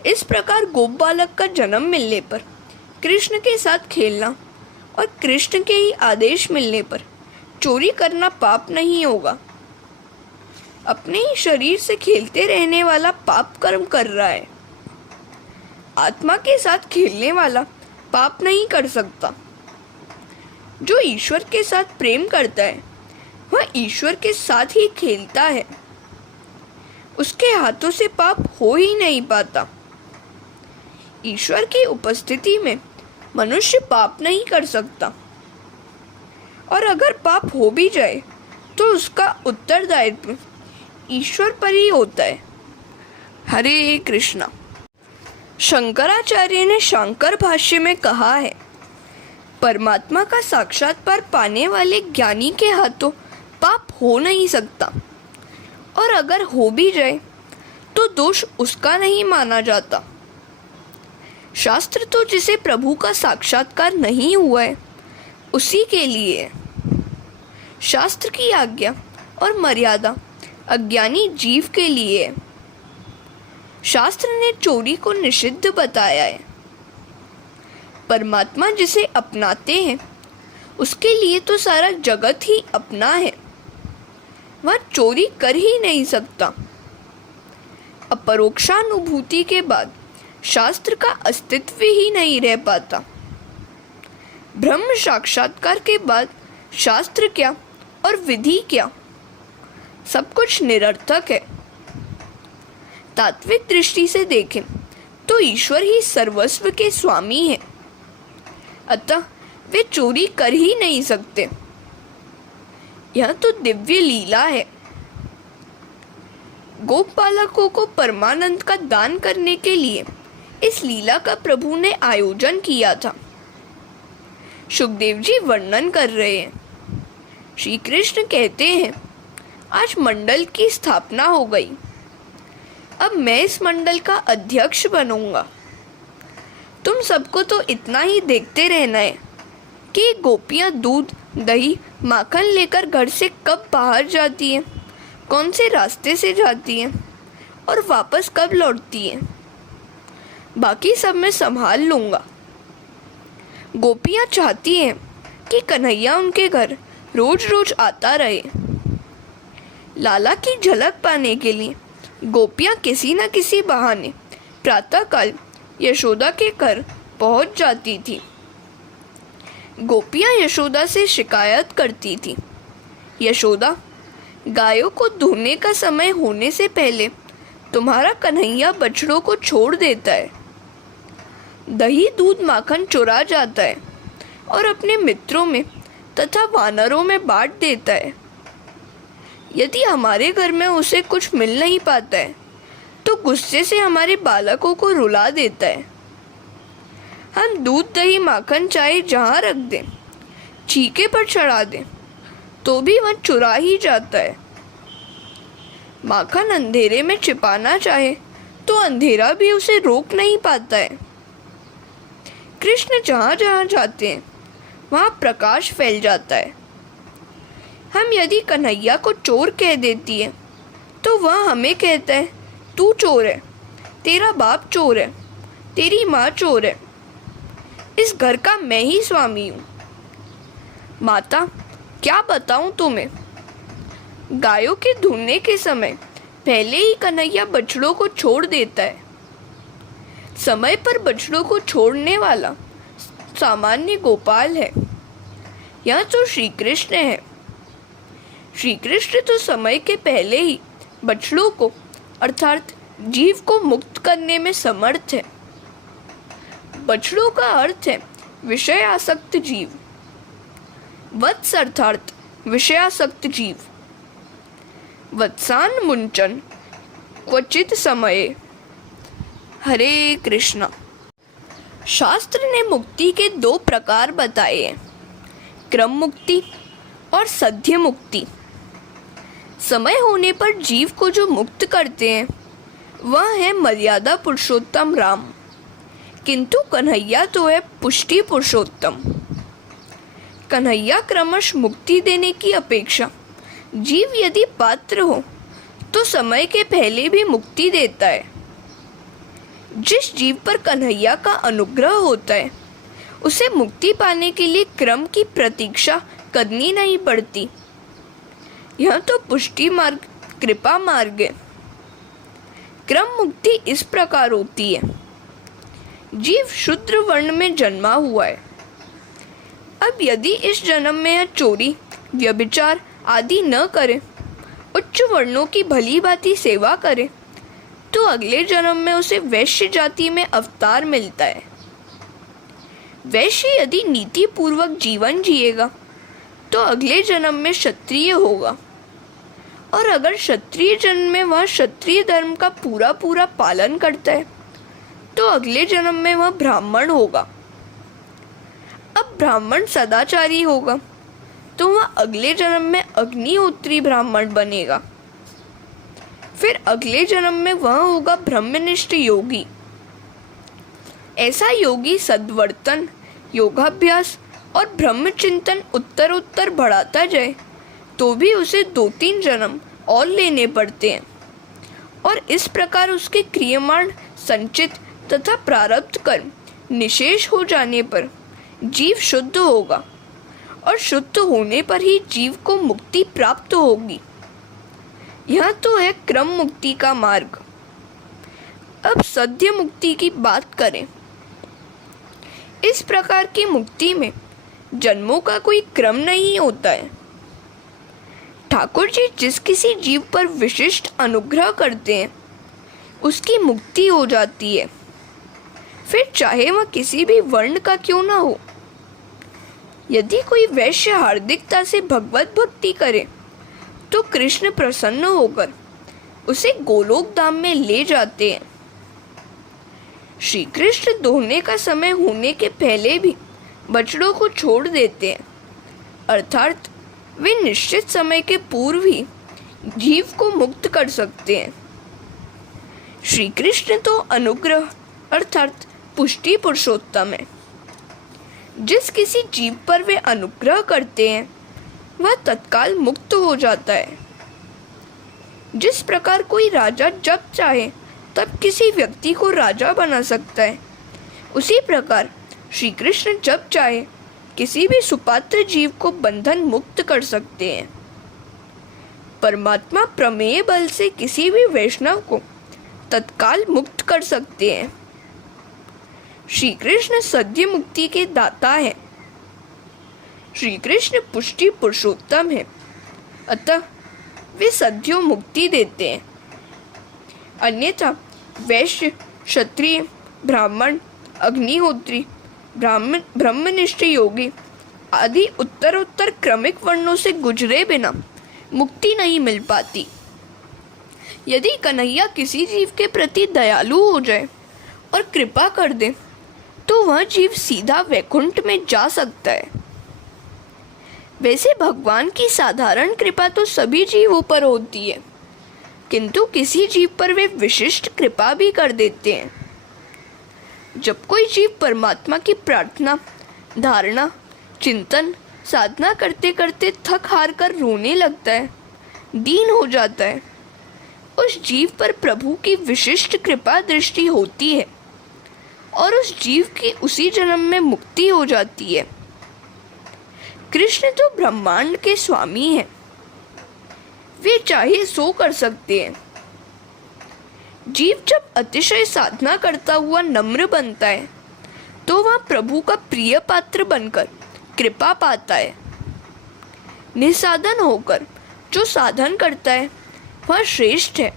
इस प्रकार गोप बालक का जन्म मिलने पर कृष्ण के साथ खेलना और कृष्ण के ही आदेश मिलने पर चोरी करना पाप नहीं होगा। अपने ही शरीर से खेलते रहने वाला पाप कर्म कर रहा है। आत्मा के साथ खेलने वाला पाप नहीं कर सकता। जो ईश्वर के साथ प्रेम करता है वह ईश्वर के साथ ही खेलता है। उसके हाथों से पाप हो ही नहीं पाता। ईश्वर की उपस्थिति में मनुष्य पाप नहीं कर सकता, और अगर पाप हो भी जाए तो उसका उत्तरदायित्व ईश्वर पर ही होता है। हरे कृष्णा। शंकराचार्य ने शांकर भाष्य में कहा है, परमात्मा का साक्षात्कार पाने वाले ज्ञानी के हाथों पाप हो नहीं सकता, और अगर हो भी जाए तो दोष उसका नहीं माना जाता। शास्त्र तो जिसे प्रभु का साक्षात्कार नहीं हुआ है उसी के लिए है। शास्त्र की आज्ञा और मर्यादा अज्ञानी जीव के लिए है। शास्त्र ने चोरी को निषिद्ध बताया है। परमात्मा जिसे अपनाते हैं उसके लिए तो सारा जगत ही अपना है। वह चोरी कर ही नहीं सकता। अपरोक्षानुभूति के बाद शास्त्र का अस्तित्व ही नहीं रह पाता। ब्रह्म साक्षात्कार के बाद शास्त्र क्या और विधि क्या, सब कुछ निरर्थक है। तात्विक दृष्टि से देखें तो ईश्वर ही सर्वस्व के स्वामी है, अतः वे चोरी कर ही नहीं सकते। यह तो दिव्य लीला है। गोप बालकों को परमानंद का दान करने के लिए इस लीला का प्रभु ने आयोजन किया था। सुखदेव जी वर्णन कर रहे हैं। श्री कृष्ण कहते हैं, आज मंडल की स्थापना हो गई। अब मैं इस मंडल का अध्यक्ष बनूंगा। तुम सबको तो इतना ही देखते रहना है कि गोपियां दूध दही माखन लेकर घर से कब बाहर जाती हैं, कौन से रास्ते से जाती हैं और वापस कब लौटती हैं। बाकी सब मैं संभाल लूँगा। गोपियाँ चाहती हैं कि कन्हैया उनके घर रोज रोज आता रहे। लाला की झलक पाने के लिए गोपियाँ किसी न किसी बहाने प्रातःकाल यशोदा के घर पहुँच जाती थी। गोपियाँ यशोदा से शिकायत करती थी, यशोदा, गायों को धोने का समय होने से पहले तुम्हारा कन्हैया बछड़ों को छोड़ देता है, दही दूध माखन चुरा जाता है और अपने मित्रों में तथा वानरों में बांट देता है। यदि हमारे घर में उसे कुछ मिल नहीं पाता है तो गुस्से से हमारे बालकों को रुला देता है। हम दूध दही माखन चाहे जहाँ रख दें, छीके पर चढ़ा दें, तो भी वह चुरा ही जाता है। माखन अंधेरे में छिपाना चाहे तो अंधेरा भी उसे रोक नहीं पाता है। कृष्ण जहाँ जहाँ जाते हैं वहाँ प्रकाश फैल जाता है। हम यदि कन्हैया को चोर कह देती है तो वह हमें कहता है तू चोर है, तेरा बाप चोर है, तेरी माँ चोर है, इस घर का मैं ही स्वामी हूँ। माता, क्या बताऊँ तुम्हें, गायों के धुलने के समय पहले ही कन्हैया बछड़ों को छोड़ देता है। समय पर बछड़ों को छोड़ने वाला सामान्य गोपाल है, यह तो श्री कृष्ण है। श्री कृष्ण तो समय के पहले ही बछड़ों को अर्थात जीव को मुक्त करने में समर्थ है। बछड़ों का अर्थ है विषय आसक्त जीव, वत्स अर्थात विषयासक्त जीव। वत्सान मुंचन क्वचित समये। हरे कृष्णा। शास्त्र ने मुक्ति के 2 प्रकार बताए हैं, क्रम मुक्ति और सद्य मुक्ति। समय होने पर जीव को जो मुक्त करते हैं वह है मर्यादा पुरुषोत्तम राम, किंतु कन्हैया तो है पुष्टि पुरुषोत्तम। कन्हैया क्रमश मुक्ति देने की अपेक्षा जीव यदि पात्र हो तो समय के पहले भी मुक्ति देता है। जिस जीव पर कन्हैया का अनुग्रह होता है उसे मुक्ति पाने के लिए क्रम की प्रतीक्षा करनी नहीं पड़ती। यह तो पुष्टि मार्ग, कृपा मार्ग है। क्रम मुक्ति इस प्रकार होती है, जीव शूद्र वर्ण में जन्मा हुआ है। अब यदि इस जन्म में यह चोरी, व्यभिचार आदि न करे, उच्च वर्णों की भली भांति सेवा करे, तो अगले जन्म में उसे वैश्य जाति में अवतार मिलता है। वैश्य यदि नीति पूर्वक जीवन जिएगा तो अगले जन्म में क्षत्रिय होगा, और अगर क्षत्रिय जन्म में वह क्षत्रिय धर्म का पूरा पूरा पालन करता है तो अगले जन्म में वह ब्राह्मण होगा। अब ब्राह्मण सदाचारी होगा तो वह अगले जन्म में अग्निहोत्री ब्राह्मण बनेगा। फिर अगले जन्म में वह होगा ब्रह्मनिष्ठ योगी। ऐसा योगी सद्वर्तन, योगाभ्यास और ब्रह्मचिंतन उत्तरोत्तर बढ़ाता जाए तो भी उसे 2-3 जन्म और लेने पड़ते हैं, और इस प्रकार उसके क्रियमाण संचित तथा प्रारब्ध कर्म निशेष हो जाने पर जीव शुद्ध होगा, और शुद्ध होने पर ही जीव को मुक्ति प्राप्त होगी। यह तो है क्रम मुक्ति का मार्ग। अब सद्य मुक्ति की बात करें। इस प्रकार की मुक्ति में जन्मों का कोई क्रम नहीं होता है। ठाकुर जी जिस किसी जीव पर विशिष्ट अनुग्रह करते हैं उसकी मुक्ति हो जाती है, फिर चाहे वह किसी भी वर्ण का क्यों ना हो। यदि कोई वैश्य हार्दिकता से भगवत भक्ति करे तो कृष्ण प्रसन्न होकर उसे गोलोक धाम में ले जाते हैं। श्री कृष्ण दोहने का समय होने के पहले भी बछड़ों को छोड़ देते हैं, अर्थात वे निश्चित समय के पूर्व ही जीव को मुक्त कर सकते हैं। श्री कृष्ण तो अनुग्रह अर्थात पुष्टि पुरुषोत्तम है। जिस किसी जीव पर वे अनुग्रह करते हैं वह तत्काल मुक्त हो जाता है। जिस प्रकार कोई राजा जब चाहे तब किसी व्यक्ति को राजा बना सकता है, उसी प्रकार श्री कृष्ण जब चाहे किसी भी सुपात्र जीव को बंधन मुक्त कर सकते हैं। परमात्मा प्रमेय बल से किसी भी वैष्णव को तत्काल मुक्त कर सकते हैं। श्री कृष्ण सद्य मुक्ति के दाता है। श्री कृष्ण पुष्टि पुरुषोत्तम है, अतः वे सद्यो मुक्ति देते हैं। अन्यथा वैश्य, क्षत्रिय, ब्राह्मण, अग्निहोत्री, ब्रह्मनिष्ठ योगी आदि उत्तरोत्तर क्रमिक वर्णों से गुजरे बिना मुक्ति नहीं मिल पाती। यदि कन्हैया किसी जीव के प्रति दयालु हो जाए और कृपा कर दे तो वह जीव सीधा वैकुंठ में जा सकता है। वैसे भगवान की साधारण कृपा तो सभी जीवों पर होती है, किंतु किसी जीव पर वे विशिष्ट कृपा भी कर देते हैं। जब कोई जीव परमात्मा की प्रार्थना, धारणा, चिंतन, साधना करते करते थक हार कर रोने लगता है, दीन हो जाता है, उस जीव पर प्रभु की विशिष्ट कृपा दृष्टि होती है और उस जीव की उसी जन्म में मुक्ति हो जाती है। कृष्ण तो ब्रह्मांड के स्वामी हैं, वे चाहे सो कर सकते हैं। जीव जब अतिशय साधना करता हुआ नम्र बनता है तो वह प्रभु का प्रिय पात्र बनकर कृपा पाता है। निसाधन होकर जो साधन करता है वह श्रेष्ठ है।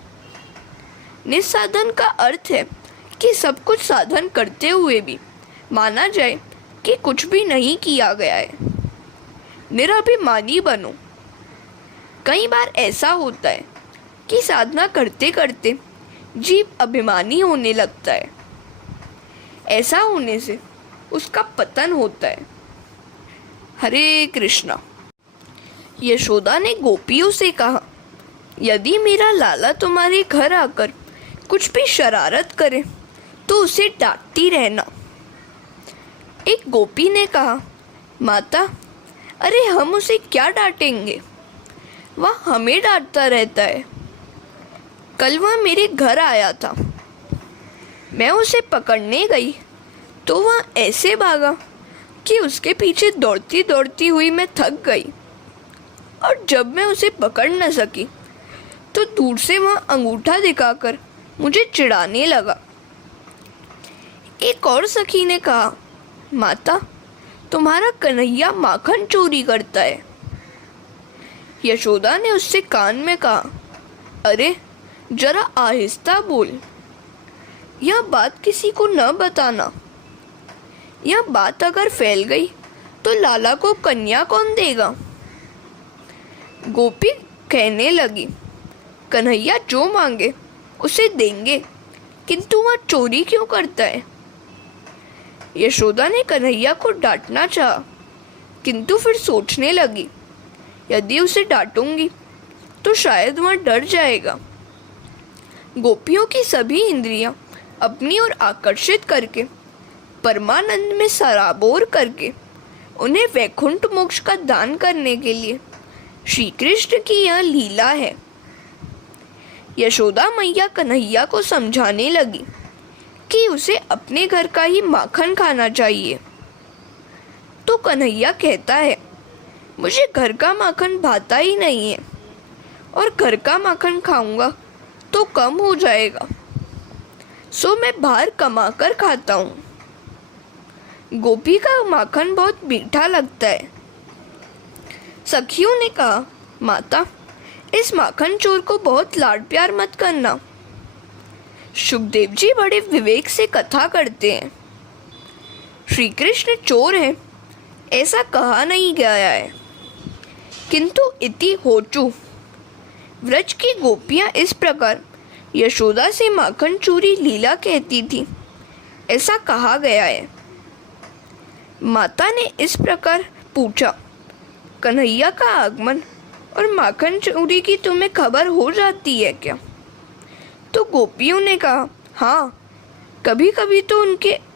निसाधन का अर्थ है कि सब कुछ साधन करते हुए भी माना जाए कि कुछ भी नहीं किया गया है। निरभिमानी बनो। कई बार ऐसा होता है कि साधना करते करते जीव अभिमानी होने लगता है। ऐसा होने से उसका पतन होता है। हरे कृष्णा। यशोदा ने गोपियों से कहा, यदि मेरा लाला तुम्हारे घर आकर कुछ भी शरारत करे तो उसे डांटती रहना। एक गोपी ने कहा, माता, अरे हम उसे क्या डांटेंगे, वह हमें डांटता रहता है। कल वह मेरे घर आया था, मैं उसे पकड़ने गई तो वह ऐसे भागा कि उसके पीछे दौड़ती दौड़ती हुई मैं थक गई, और जब मैं उसे पकड़ न सकी तो दूर से वह अंगूठा दिखाकर मुझे चिढ़ाने लगा। एक और सखी ने कहा, माता, तुम्हारा कन्हैया माखन चोरी करता है। यशोदा ने उससे कान में कहा, अरे जरा आहिस्ता बोल, यह बात किसी को न बताना। यह बात अगर फैल गई तो लाला को कन्या कौन देगा। गोपी कहने लगी, कन्हैया जो मांगे उसे देंगे, किंतु वह चोरी क्यों करता है। यशोदा ने कन्हैया को डांटना चाहा, किंतु फिर सोचने लगी, यदि उसे डांटूंगी तो शायद वह डर जाएगा। गोपियों की सभी इंद्रियां अपनी ओर आकर्षित करके, परमानंद में सराबोर करके उन्हें वैकुंठ मोक्ष का दान करने के लिए श्री कृष्ण की यह लीला है। यशोदा मैया कन्हैया को समझाने लगी कि उसे अपने घर का ही माखन खाना चाहिए। तो कन्हैया कहता है, मुझे घर का माखन भाता ही नहीं है, और घर का माखन खाऊंगा तो कम हो जाएगा, सो मैं बाहर कमा कर खाता हूँ। गोपी का माखन बहुत मीठा लगता है। सखियों ने कहा, माता, इस माखन चोर को बहुत लाड प्यार मत करना। सुखदेव जी बड़े विवेक से कथा करते हैं। श्री कृष्ण चोर है ऐसा कहा नहीं गया है, किंतु इति होचु। व्रज की गोपियां इस प्रकार यशोदा से माखन चोरी लीला कहती थी, ऐसा कहा गया है। माता ने इस प्रकार पूछा, कन्हैया का आगमन और माखन चोरी की तुम्हें खबर हो जाती है क्या। तो गोपियों ने कहा, हाँ, कभी कभी तो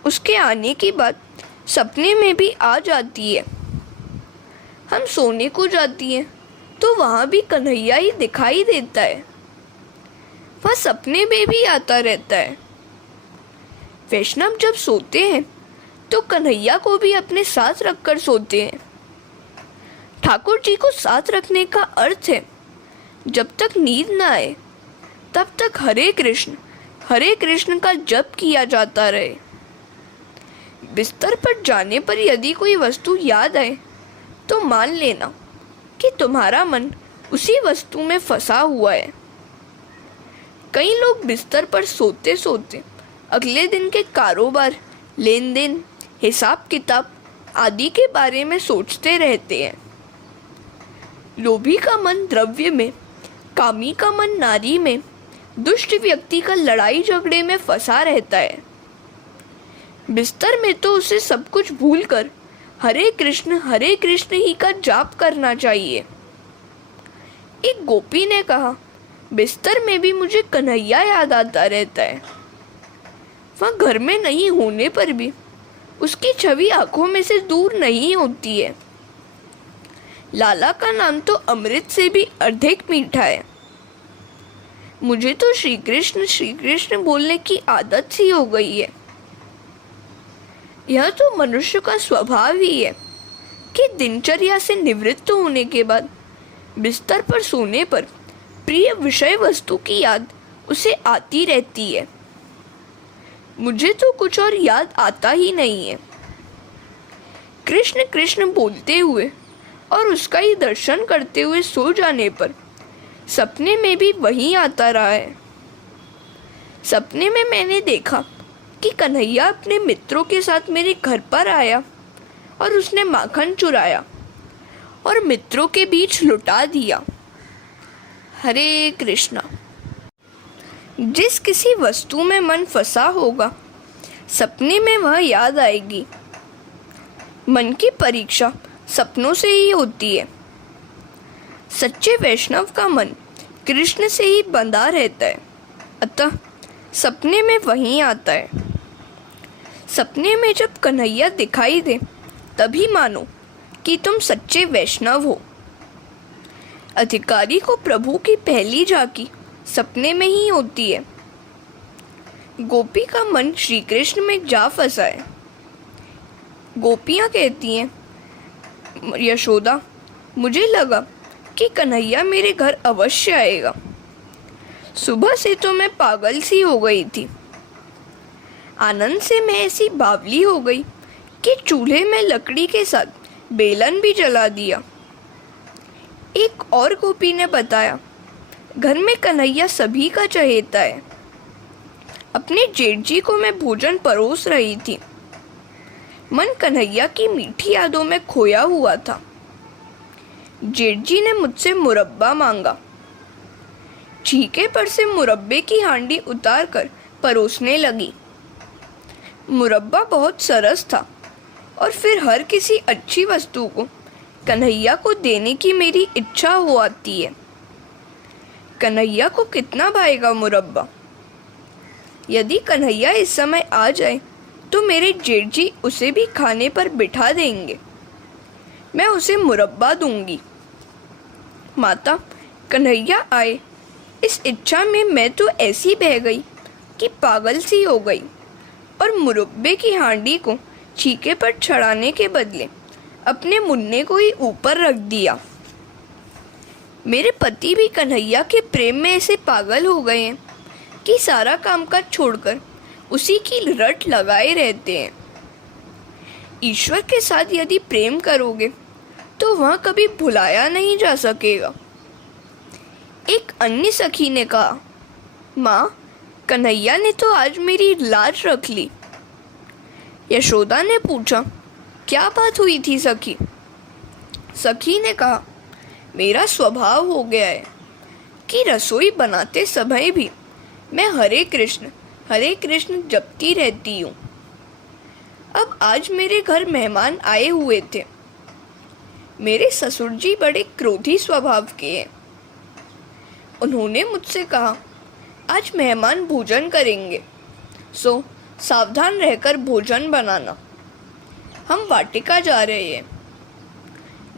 उसके आने की बात सपने में भी आ जाती है। हम सोने को जाती हैं तो वहाँ भी कन्हैया ही दिखाई देता है, वह सपने में भी आता रहता है। वैष्णव जब सोते हैं तो कन्हैया को भी अपने साथ रखकर सोते हैं। ठाकुर जी को साथ रखने का अर्थ है, जब तक नींद न आए तब तक हरे कृष्ण का जप किया जाता रहे। बिस्तर पर जाने पर यदि कोई वस्तु याद आए तो मान लेना कि तुम्हारा मन उसी वस्तु में फंसा हुआ है। कई लोग बिस्तर पर सोते सोते अगले दिन के कारोबार, लेन देन, हिसाब किताब आदि के बारे में सोचते रहते हैं। लोभी का मन द्रव्य में, कामी का मन नारी में, दुष्ट व्यक्ति का लड़ाई झगड़े में फंसा रहता है। बिस्तर में तो उसे सब कुछ भूलकर हरे कृष्ण ही का जाप करना चाहिए। एक गोपी ने कहा, बिस्तर में भी मुझे कन्हैया याद आता रहता है। वह घर में नहीं होने पर भी उसकी छवि आंखों में से दूर नहीं होती है। लाला का नाम तो अमृत से भी अधिक मीठा है। मुझे तो श्री कृष्ण बोलने की आदत सी हो गई है। यह तो मनुष्य का स्वभाव ही है कि दिनचर्या से निवृत्त होने के बाद बिस्तर पर सोने पर प्रिय विषय वस्तु की याद उसे आती रहती है। मुझे तो कुछ और याद आता ही नहीं है। कृष्ण कृष्ण बोलते हुए और उसका ही दर्शन करते हुए सो जाने पर सपने में भी वही आता रहा है। सपने में मैंने देखा कि कन्हैया अपने मित्रों के साथ मेरे घर पर आया और उसने माखन चुराया और मित्रों के बीच लुटा दिया। हरे कृष्णा। जिस किसी वस्तु में मन फंसा होगा सपने में वह याद आएगी। मन की परीक्षा सपनों से ही होती है। सच्चे वैष्णव का मन कृष्ण से ही बंधा रहता है, अतः सपने में वही आता है। सपने में जब कन्हैया दिखाई दे तभी मानो कि तुम सच्चे वैष्णव हो। अधिकारी को प्रभु की पहली झांकी सपने में ही होती है। गोपी का मन श्री कृष्ण में जा फंसा है। गोपियाँ कहती हैं, यशोदा, मुझे लगा कि कन्हैया मेरे घर अवश्य आएगा। सुबह से तो मैं पागल सी हो गई थी। आनंद से मैं ऐसी बावली हो गई कि चूल्हे में लकड़ी के साथ बेलन भी जला दिया। एक और गोपी ने बताया, घर में कन्हैया सभी का चहेता है। अपने जेठ जी को मैं भोजन परोस रही थी। मन कन्हैया की मीठी यादों में खोया हुआ था। जेठ जी ने मुझसे मुरब्बा मांगा। छीके पर से मुरब्बे की हांडी उतार कर परोसने लगी। मुरब्बा बहुत सरस था और फिर हर किसी अच्छी वस्तु को कन्हैया को देने की मेरी इच्छा हो आती है। कन्हैया को कितना भाएगा मुरब्बा? यदि कन्हैया इस समय आ जाए तो मेरे जेठ जी उसे भी खाने पर बिठा देंगे। मैं उसे मुरब्बा दूंगी। माता, कन्हैया आए, इस इच्छा में मैं तो ऐसी बह गई कि पागल सी हो गई और मुरब्बे की हांडी को छीके पर चढ़ाने के बदले अपने मुन्ने को ही ऊपर रख दिया। मेरे पति भी कन्हैया के प्रेम में ऐसे पागल हो गए हैं कि सारा कामकाज छोड़कर उसी की रट लगाए रहते हैं। ईश्वर के साथ यदि प्रेम करोगे तो वह कभी भुलाया नहीं जा सकेगा। एक अन्य सखी ने कहा, माँ, कन्हैया ने तो आज मेरी लाज रख ली। यशोदा ने पूछा, क्या बात हुई थी सखी? सखी ने कहा, मेरा स्वभाव हो गया है कि रसोई बनाते समय भी मैं हरे कृष्ण जपती रहती हूँ। अब आज मेरे घर मेहमान आए हुए थे। मेरे ससुर जी बड़े क्रोधी स्वभाव के हैं। उन्होंने मुझसे कहा, आज मेहमान भोजन करेंगे, सो सावधान रहकर भोजन बनाना। हम वाटिका जा रहे हैं,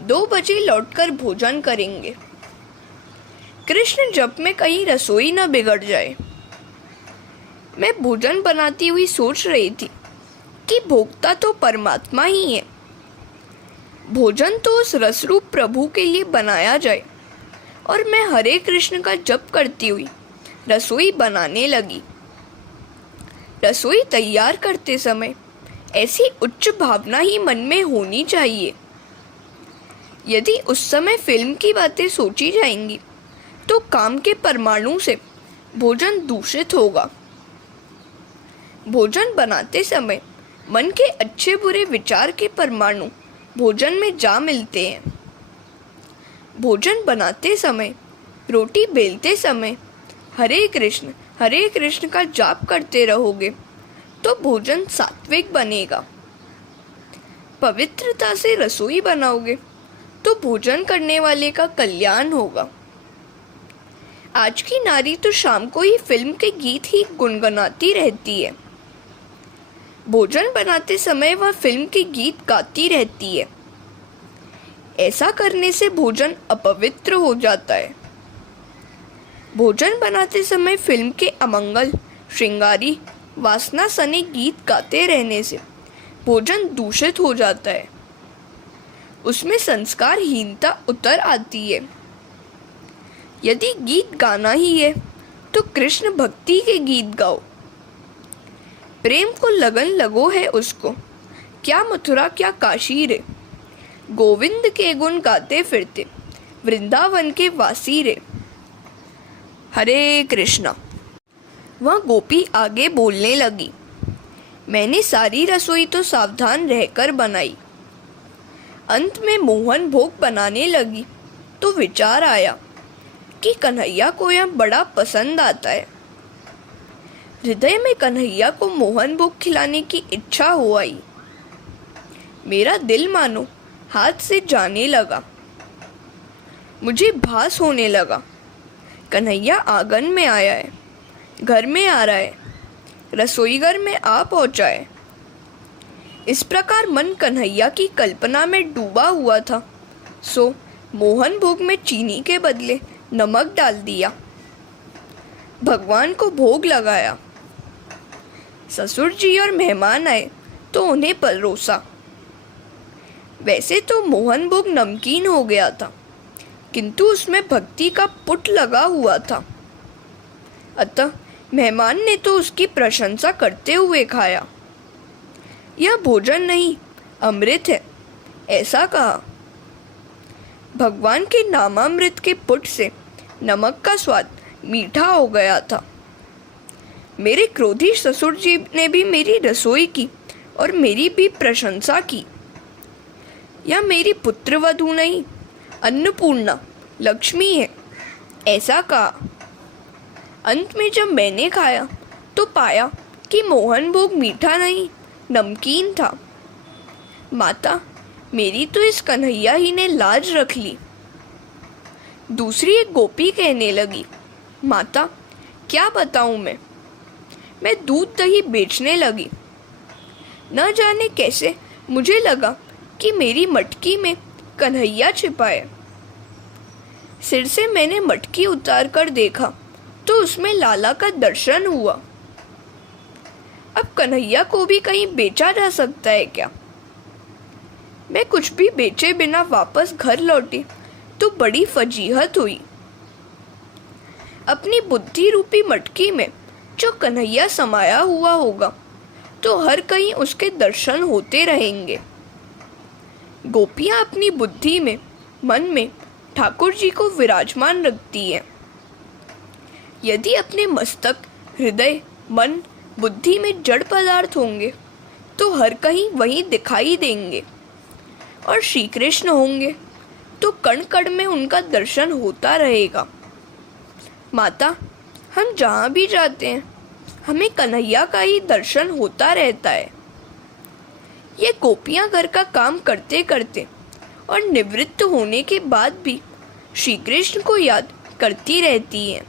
2 बजे लौटकर भोजन करेंगे। कृष्ण जप में कहीं रसोई न बिगड़ जाए। मैं भोजन बनाती हुई सोच रही थी कि भोक्ता तो परमात्मा ही है। भोजन तो उस रसरूप प्रभु के लिए बनाया जाए और मैं हरे कृष्ण का जप करती हुई रसोई बनाने लगी। रसोई तैयार करते समय ऐसी उच्च भावना ही मन में होनी चाहिए। यदि उस समय फिल्म की बातें सोची जाएंगी तो काम के परमाणु से भोजन दूषित होगा। भोजन बनाते समय मन के अच्छे बुरे विचार के परमाणु भोजन में जा मिलते हैं। भोजन बनाते समय, रोटी बेलते समय हरे कृष्ण का जाप करते रहोगे तो भोजन सात्विक बनेगा। पवित्रता से रसोई बनाओगे तो भोजन करने वाले का कल्याण होगा। आज की नारी तो शाम को ही फिल्म के गीत ही गुनगुनाती रहती है। भोजन बनाते समय वह फिल्म के गीत गाती रहती है। ऐसा करने से भोजन अपवित्र हो जाता है। भोजन बनाते समय फिल्म के अमंगल, श्रृंगारी, वासना सने गीत गाते रहने से भोजन दूषित हो जाता है। उसमें संस्कारहीनता उतर आती है। यदि गीत गाना ही है तो कृष्ण भक्ति के गीत गाओ। प्रेम को लगन लगो है उसको, क्या मथुरा क्या काशी रे। गोविंद के गुण गाते फिरते वृंदावन के वासी रे। हरे कृष्णा। वह गोपी आगे बोलने लगी, मैंने सारी रसोई तो सावधान रहकर बनाई। अंत में मोहन भोग बनाने लगी तो विचार आया कि कन्हैया को यह बड़ा पसंद आता है। हृदय में कन्हैया को मोहन भोग खिलाने की इच्छा हो आई। मेरा दिल मानो हाथ से जाने लगा। मुझे भास होने लगा कन्हैया आंगन में आया है, घर में आ रहा है, रसोई घर में आ पहुंचा है। इस प्रकार मन कन्हैया की कल्पना में डूबा हुआ था। सो मोहन भोग में चीनी के बदले नमक डाल दिया। भगवान को भोग लगाया। ससुर जी और मेहमान आए तो उन्हें परोसा। वैसे तो मोहन भोग नमकीन हो गया था, किंतु उसमें भक्ति का पुट लगा हुआ था। अतः मेहमान ने तो उसकी प्रशंसा करते हुए खाया। यह भोजन नहीं, अमृत है, ऐसा कहा। भगवान के नामामृत के पुट से नमक का स्वाद मीठा हो गया था। मेरे क्रोधी ससुर जी ने भी मेरी रसोई की और मेरी भी प्रशंसा की। यह मेरी पुत्रवधू नहीं, अन्नपूर्णा लक्ष्मी है, ऐसा कहा। अंत में जब मैंने खाया तो पाया कि मोहन भोग मीठा नहीं, नमकीन था। माता, मेरी तो इस कन्हैया ही ने लाज रख ली। दूसरी एक गोपी कहने लगी, माता क्या बताऊं मैं दूध दही बेचने लगी। न जाने कैसे मुझे लगा कि मेरी मटकी में कन्हैया छिपा है। सिर से मैंने मटकी उतार कर देखा तो उसमें लाला का दर्शन हुआ। अब कन्हैया को भी कहीं बेचा जा सकता है क्या? मैं कुछ भी बेचे बिना वापस घर लौटी तो बड़ी फजीहत हुई। अपनी बुद्धि रूपी मटकी में जो कन्हैया समाया हुआ होगा तो हर कहीं उसके दर्शन होते रहेंगे। गोपियां अपनी बुद्धि में, मन में ठाकुर जी को विराजमान रखती हैं। यदि अपने मस्तक, हृदय, मन, बुद्धि में जड़ पदार्थ होंगे तो हर कहीं वही दिखाई देंगे, और श्री कृष्ण होंगे तो कण कण में उनका दर्शन होता रहेगा। माता, हम जहाँ भी जाते हैं हमें कन्हैया का ही दर्शन होता रहता है। ये गोपियाँ घर का काम करते करते और निवृत्त होने के बाद भी श्री कृष्ण को याद करती रहती हैं।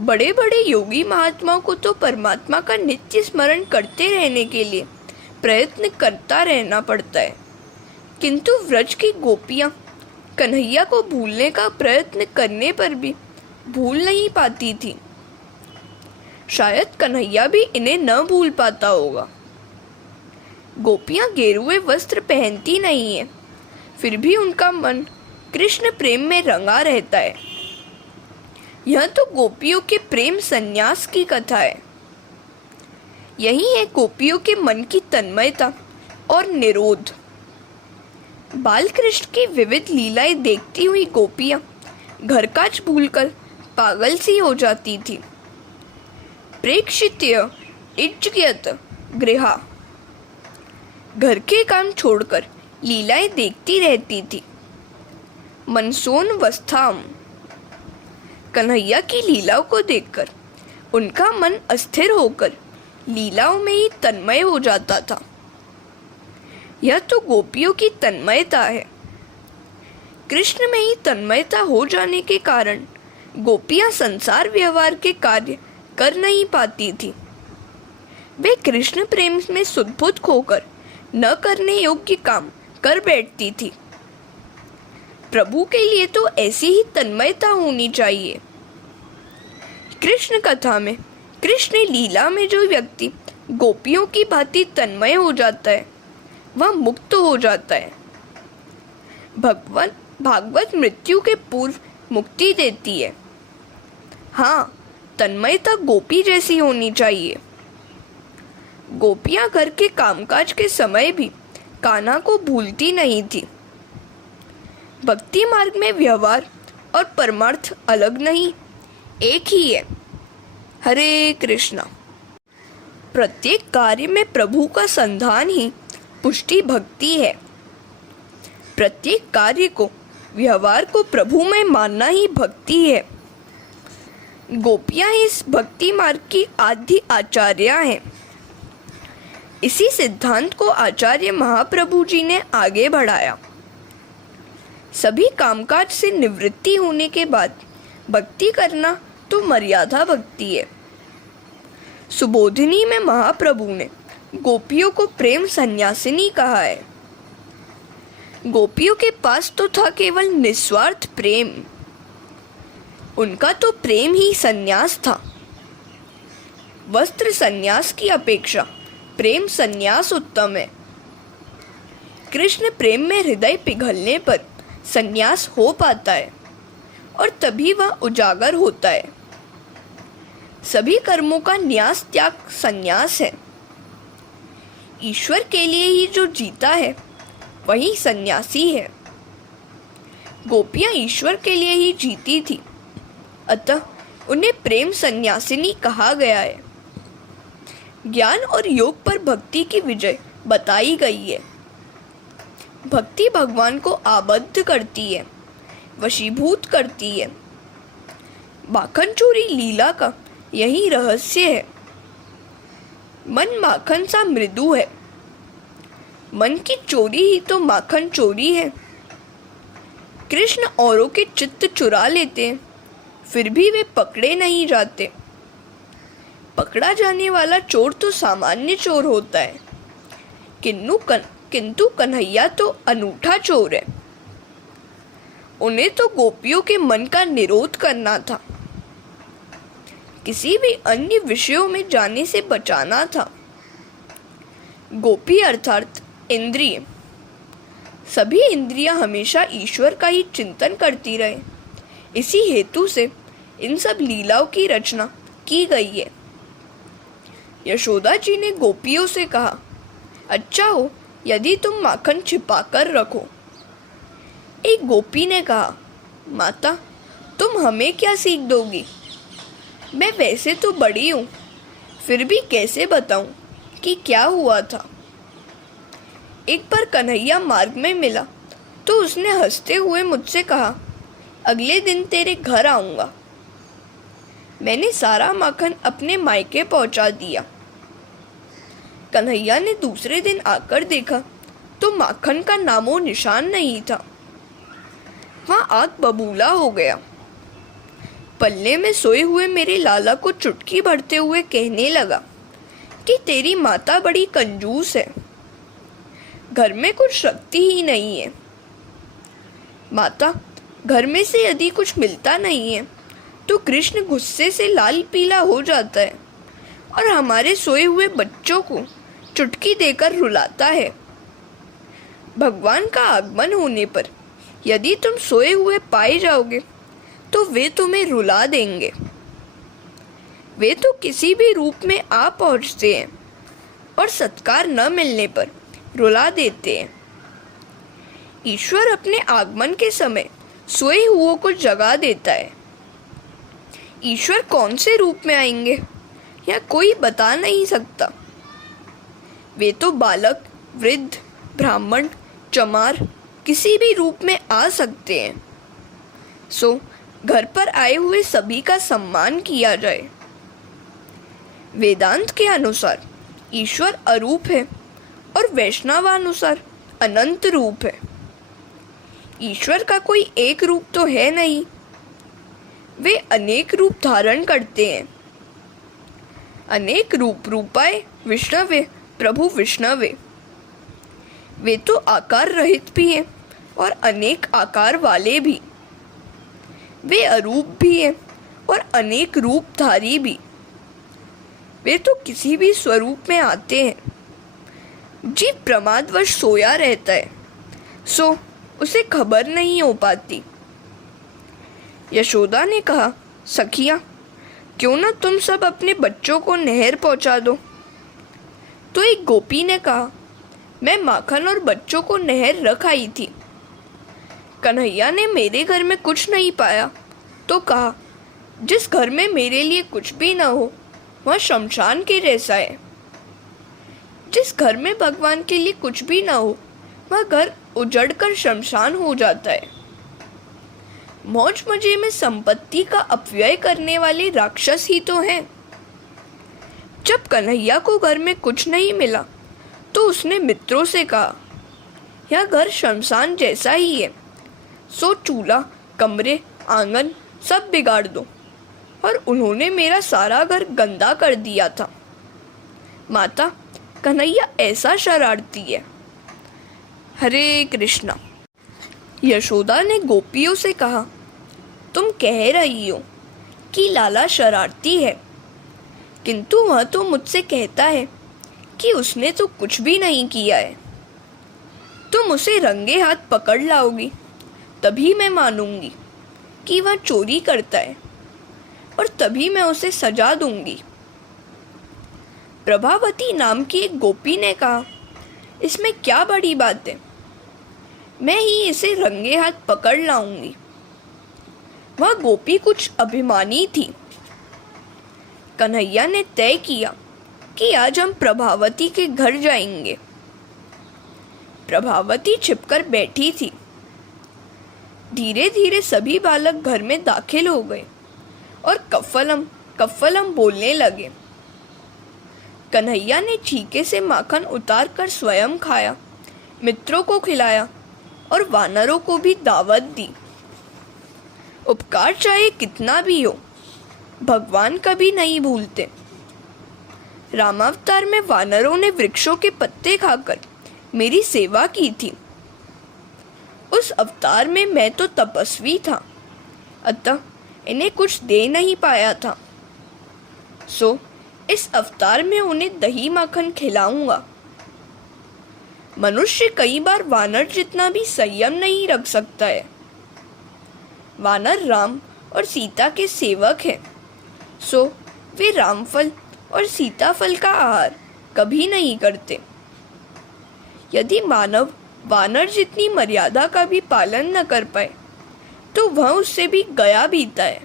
बड़े बड़े योगी महात्माओं को तो परमात्मा का नित्य स्मरण करते रहने के लिए प्रयत्न करता रहना पड़ता है, किंतु व्रज की गोपियाँ कन्हैया को भूलने का प्रयत्न करने पर भी भूल नहीं पाती थी। शायद कन्हैया भी इन्हें न भूल पाता होगा। गोपियाँ गेरुए वस्त्र पहनती नहीं है, फिर भी उनका मन कृष्ण प्रेम में रंगा रहता है। यह तो गोपियों के प्रेम संन्यास की कथा है। यही है गोपियों के मन की तन्मयता और निरोध। बाल कृष्ण की विविध लीलाएं देखती हुई गोपियां घर काज भूलकर पागल सी हो जाती थी। प्रेक्षित्य इज्जयत गृहा, घर के काम छोड़कर लीलाएं देखती रहती थी। मनसोन वस्थाम, कन्हैया की लीलाओं को देखकर उनका मन अस्थिर होकर लीलाओं में ही तन्मय हो जाता था। यह तो गोपियों की तन्मयता है। कृष्ण में ही तन्मयता हो जाने के कारण गोपियां संसार व्यवहार के कार्य कर नहीं पाती थी। वे कृष्ण प्रेम में सुदबुद खोकर न करने योग्य काम कर बैठती थी। प्रभु के लिए तो ऐसी ही तन्मयता होनी चाहिए। कृष्ण कथा में, कृष्ण लीला में जो व्यक्ति गोपियों की भांति तन्मय हो जाता है वह मुक्त हो जाता है। भागवत मृत्यु के पूर्व मुक्ति देती है। हाँ, तन्मयता गोपी जैसी होनी चाहिए। गोपियां घर के कामकाज के समय भी कान्हा को भूलती नहीं थी। भक्ति मार्ग में व्यवहार और परमार्थ अलग नहीं, एक ही है। हरे कृष्णा। प्रत्येक कार्य में प्रभु का संधान ही पुष्टि भक्ति है। प्रत्येक कार्य को, व्यवहार को प्रभु में मानना ही भक्ति है। गोपियां इस भक्ति मार्ग की आदि आचार्या हैं। इसी सिद्धांत को आचार्य महाप्रभु जी ने आगे बढ़ाया। सभी कामकाज से निवृत्ति होने के बाद भक्ति करना तो मर्यादा भक्ति है। सुबोधिनी में महाप्रभु ने गोपियों को प्रेम सन्यासिनी कहा है। गोपियों के पास तो था केवल निस्वार्थ प्रेम। उनका तो प्रेम ही सन्यास था। वस्त्र सन्यास की अपेक्षा प्रेम सन्यास उत्तम है। कृष्ण प्रेम में हृदय पिघलने पर सन्यास हो पाता है और तभी वह उजागर होता है। सभी कर्मों का न्यास त्याग सन्यास है। ईश्वर के लिए ही जो जीता है वही सन्यासी है। गोपियां ईश्वर के लिए ही जीती थी, अतः उन्हें प्रेम सन्यासिनी कहा गया है। ज्ञान और योग पर भक्ति की विजय बताई गई है। भक्ति भगवान को आबद्ध करती है, वशीभूत करती है। माखन चोरी लीला का यही रहस्य है। मन माखन सा मृदु है। मन की चोरी ही तो माखन चोरी है। कृष्ण औरों के चित्त चुरा लेते हैं, फिर भी वे पकड़े नहीं जाते। पकड़ा जाने वाला चोर तो सामान्य चोर होता है, किंतु कन्हैया तो अनूठा चोर है। उन्हें तो गोपियों के मन का निरोध करना था, किसी भी अन्य विषयों में जाने से बचाना था। गोपी अर्थात इंद्रिय। सभी इंद्रियां हमेशा ईश्वर का ही चिंतन करती रहे। इसी हेतु से इन सब लीलाओं की रचना की गई है। यशोदा जी ने गोपियों से कहा, अच्छा हो यदि तुम माखन छिपा कर रखो। एक गोपी ने कहा, माता तुम हमें क्या सीख दोगी? मैं वैसे तो बड़ी हूँ, फिर भी कैसे बताऊँ कि क्या हुआ था। एक बार कन्हैया मार्ग में मिला तो उसने हंसते हुए मुझसे कहा, अगले दिन तेरे घर आऊँगा। मैंने सारा माखन अपने मायके पहुँचा दिया। कन्हैया ने दूसरे दिन आकर देखा तो माखन का नामो निशान नहीं था। वहाँ आग बबूला हो गया। पल्ले में सोए हुए मेरे लाला को चुटकी भरते हुए कहने लगा कि तेरी माता बड़ी कंजूस है, घर में कुछ शक्ति ही नहीं है। माता, घर में से यदि कुछ मिलता नहीं है तो कृष्ण गुस्से से लाल पीला हो जाता है और हमारे सोए हुए बच्चों को चुटकी देकर रुलाता है। भगवान का आगमन होने पर यदि तुम सोए हुए पाए जाओगे तो वे तुम्हें रुला देंगे। वे तो किसी भी रूप में आ पहुँचते हैं और सत्कार न मिलने पर रुला देते हैं। ईश्वर अपने आगमन के समय सोए हुओं को जगा देता है। ईश्वर कौन से रूप में आएंगे यह कोई बता नहीं सकता। वे तो बालक, वृद्ध, ब्राह्मण, चमार किसी भी रूप में आ सकते हैं। सो घर पर आए हुए सभी का सम्मान किया जाए। वेदांत के अनुसार ईश्वर अरूप है और वैष्णवानुसार अनंत रूप है। ईश्वर का कोई एक रूप तो है नहीं। वे अनेक रूप धारण करते हैं। अनेक रूप रूपाय विष्णवे प्रभु विष्णवे। वे तो आकार रहित भी हैं और अनेक आकार वाले भी। वे अरूप भी हैं और अनेक रूपधारी भी। वे तो किसी भी स्वरूप में आते हैं। जीव प्रमादवश सोया रहता है, सो उसे खबर नहीं हो पाती। यशोदा ने कहा, सखिया, क्यों ना तुम सब अपने बच्चों को नहर पहुंचा दो। तो एक गोपी ने कहा, मैं माखन और बच्चों को नहर रख आई थी। कन्हैया ने मेरे घर में कुछ नहीं पाया तो कहा, जिस घर में मेरे लिए कुछ भी न हो वह शमशान के जैसा है। जिस घर में भगवान के लिए कुछ भी ना हो वह घर उजड़कर शमशान हो जाता है। मौज मजे में संपत्ति का अपव्यय करने वाले राक्षस ही तो हैं। जब कन्हैया को घर में कुछ नहीं मिला तो उसने मित्रों से कहा, यह घर शमशान जैसा ही है, सो चूल्हा, कमरे, आंगन सब बिगाड़ दो। और उन्होंने मेरा सारा घर गंदा कर दिया था। माता, कन्हैया ऐसा शरारती है। हरे कृष्णा। यशोदा ने गोपियों से कहा, तुम कह रही हो कि लाला शरारती है, किंतु वह तो मुझसे कहता है कि उसने तो कुछ भी नहीं किया है। तुम उसे रंगे हाथ पकड़ लाओगी तभी मैं मानूंगी कि वह चोरी करता है, और तभी मैं उसे सजा दूंगी। प्रभावती नाम की एक गोपी ने कहा, इसमें क्या बड़ी बात है, मैं ही इसे रंगे हाथ पकड़ लाऊंगी। वह गोपी कुछ अभिमानी थी। कन्हैया ने तय किया कि आज हम प्रभावती के घर जाएंगे। प्रभावती छिपकर बैठी थी। धीरे धीरे सभी बालक घर में दाखिल हो गए और कफ्फलम कफ्फलम बोलने लगे। कन्हैया ने छीके से माखन उतार कर स्वयं खाया, मित्रों को खिलाया और वानरों को भी दावत दी। उपकार चाहे कितना भी हो, भगवान कभी नहीं भूलते। रामावतार में वानरों ने वृक्षों के पत्ते खाकर मेरी सेवा की थी। उस अवतार में मैं तो तपस्वी था, अतः इन्हें कुछ दे नहीं पाया था। सो इस अवतार में उन्हें दही माखन खिलाऊंगा। मनुष्य कई बार वानर जितना भी संयम नहीं रख सकता है। वानर राम और सीता के सेवक हैं, सो वे रामफल और सीताफल का आहार कभी नहीं करते। यदि मानव वानर जितनी मर्यादा का भी पालन न कर पाए तो वह उससे भी गया बीता है।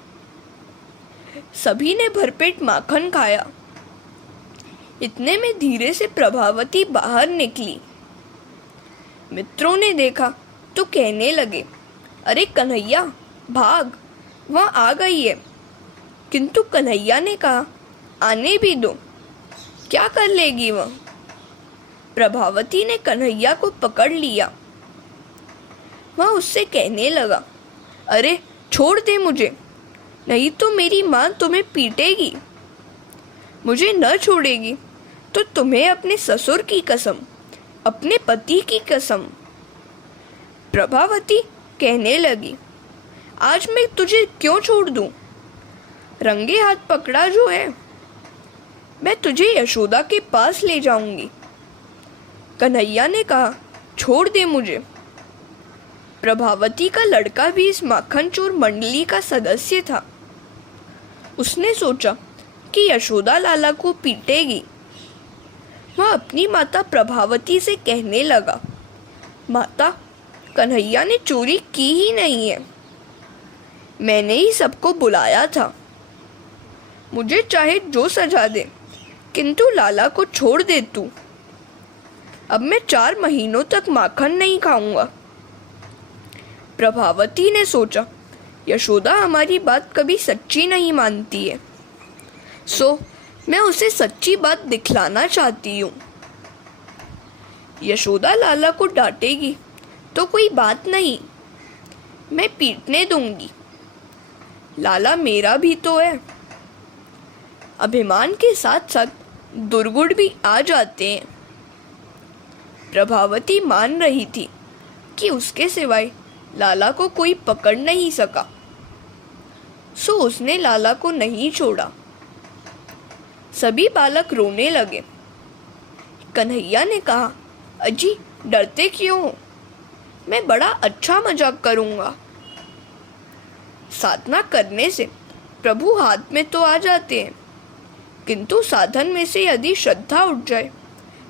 सभी ने भरपेट माखन खाया। इतने में धीरे से प्रभावती बाहर निकली। मित्रों ने देखा तो कहने लगे, अरे कन्हैया भाग, वह आ गई है। किंतु कन्हैया ने कहा, आने भी दो, क्या कर लेगी वह। प्रभावती ने कन्हैया को पकड़ लिया। वह उससे कहने लगा, अरे छोड़ दे मुझे, नहीं तो मेरी माँ तुम्हें पीटेगी। मुझे न छोड़ेगी तो तुम्हें अपने ससुर की कसम, अपने पति की कसम। प्रभावती कहने लगी, आज मैं तुझे क्यों छोड़ दूं? रंगे हाथ पकड़ा जो है, मैं तुझे यशोदा के पास ले जाऊंगी। कन्हैया ने कहा, छोड़ दे मुझे। प्रभावती का लड़का भी इस माखन चोर मंडली का सदस्य था। उसने सोचा कि यशोदा लाला को पीटेगी। वह अपनी माता प्रभावती से कहने लगा, माता, कन्हैया ने चोरी की ही नहीं है, मैंने ही सबको बुलाया था। मुझे चाहे जो सजा दे, किंतु लाला को छोड़ दे तू। अब मैं 4 महीनों तक माखन नहीं खाऊंगा। प्रभावती ने सोचा, यशोदा हमारी बात कभी सच्ची नहीं मानती है, सो मैं उसे सच्ची बात दिखलाना चाहती हूँ। यशोदा लाला को डांटेगी तो कोई बात नहीं, मैं पीटने दूंगी। लाला मेरा भी तो है। अभिमान के साथ साथ दुर्गुण भी आ जाते हैं। प्रभावती मान रही थी कि उसके सिवाय लाला को कोई पकड़ नहीं सका, सो उसने लाला को नहीं छोड़ा। सभी बालक रोने लगे। कन्हैया ने कहा, अजी डरते क्यों हो? मैं बड़ा अच्छा मजाक करूँगा। साधना करने से प्रभु हाथ में तो आ जाते हैं, किंतु साधन में से यदि श्रद्धा उठ जाए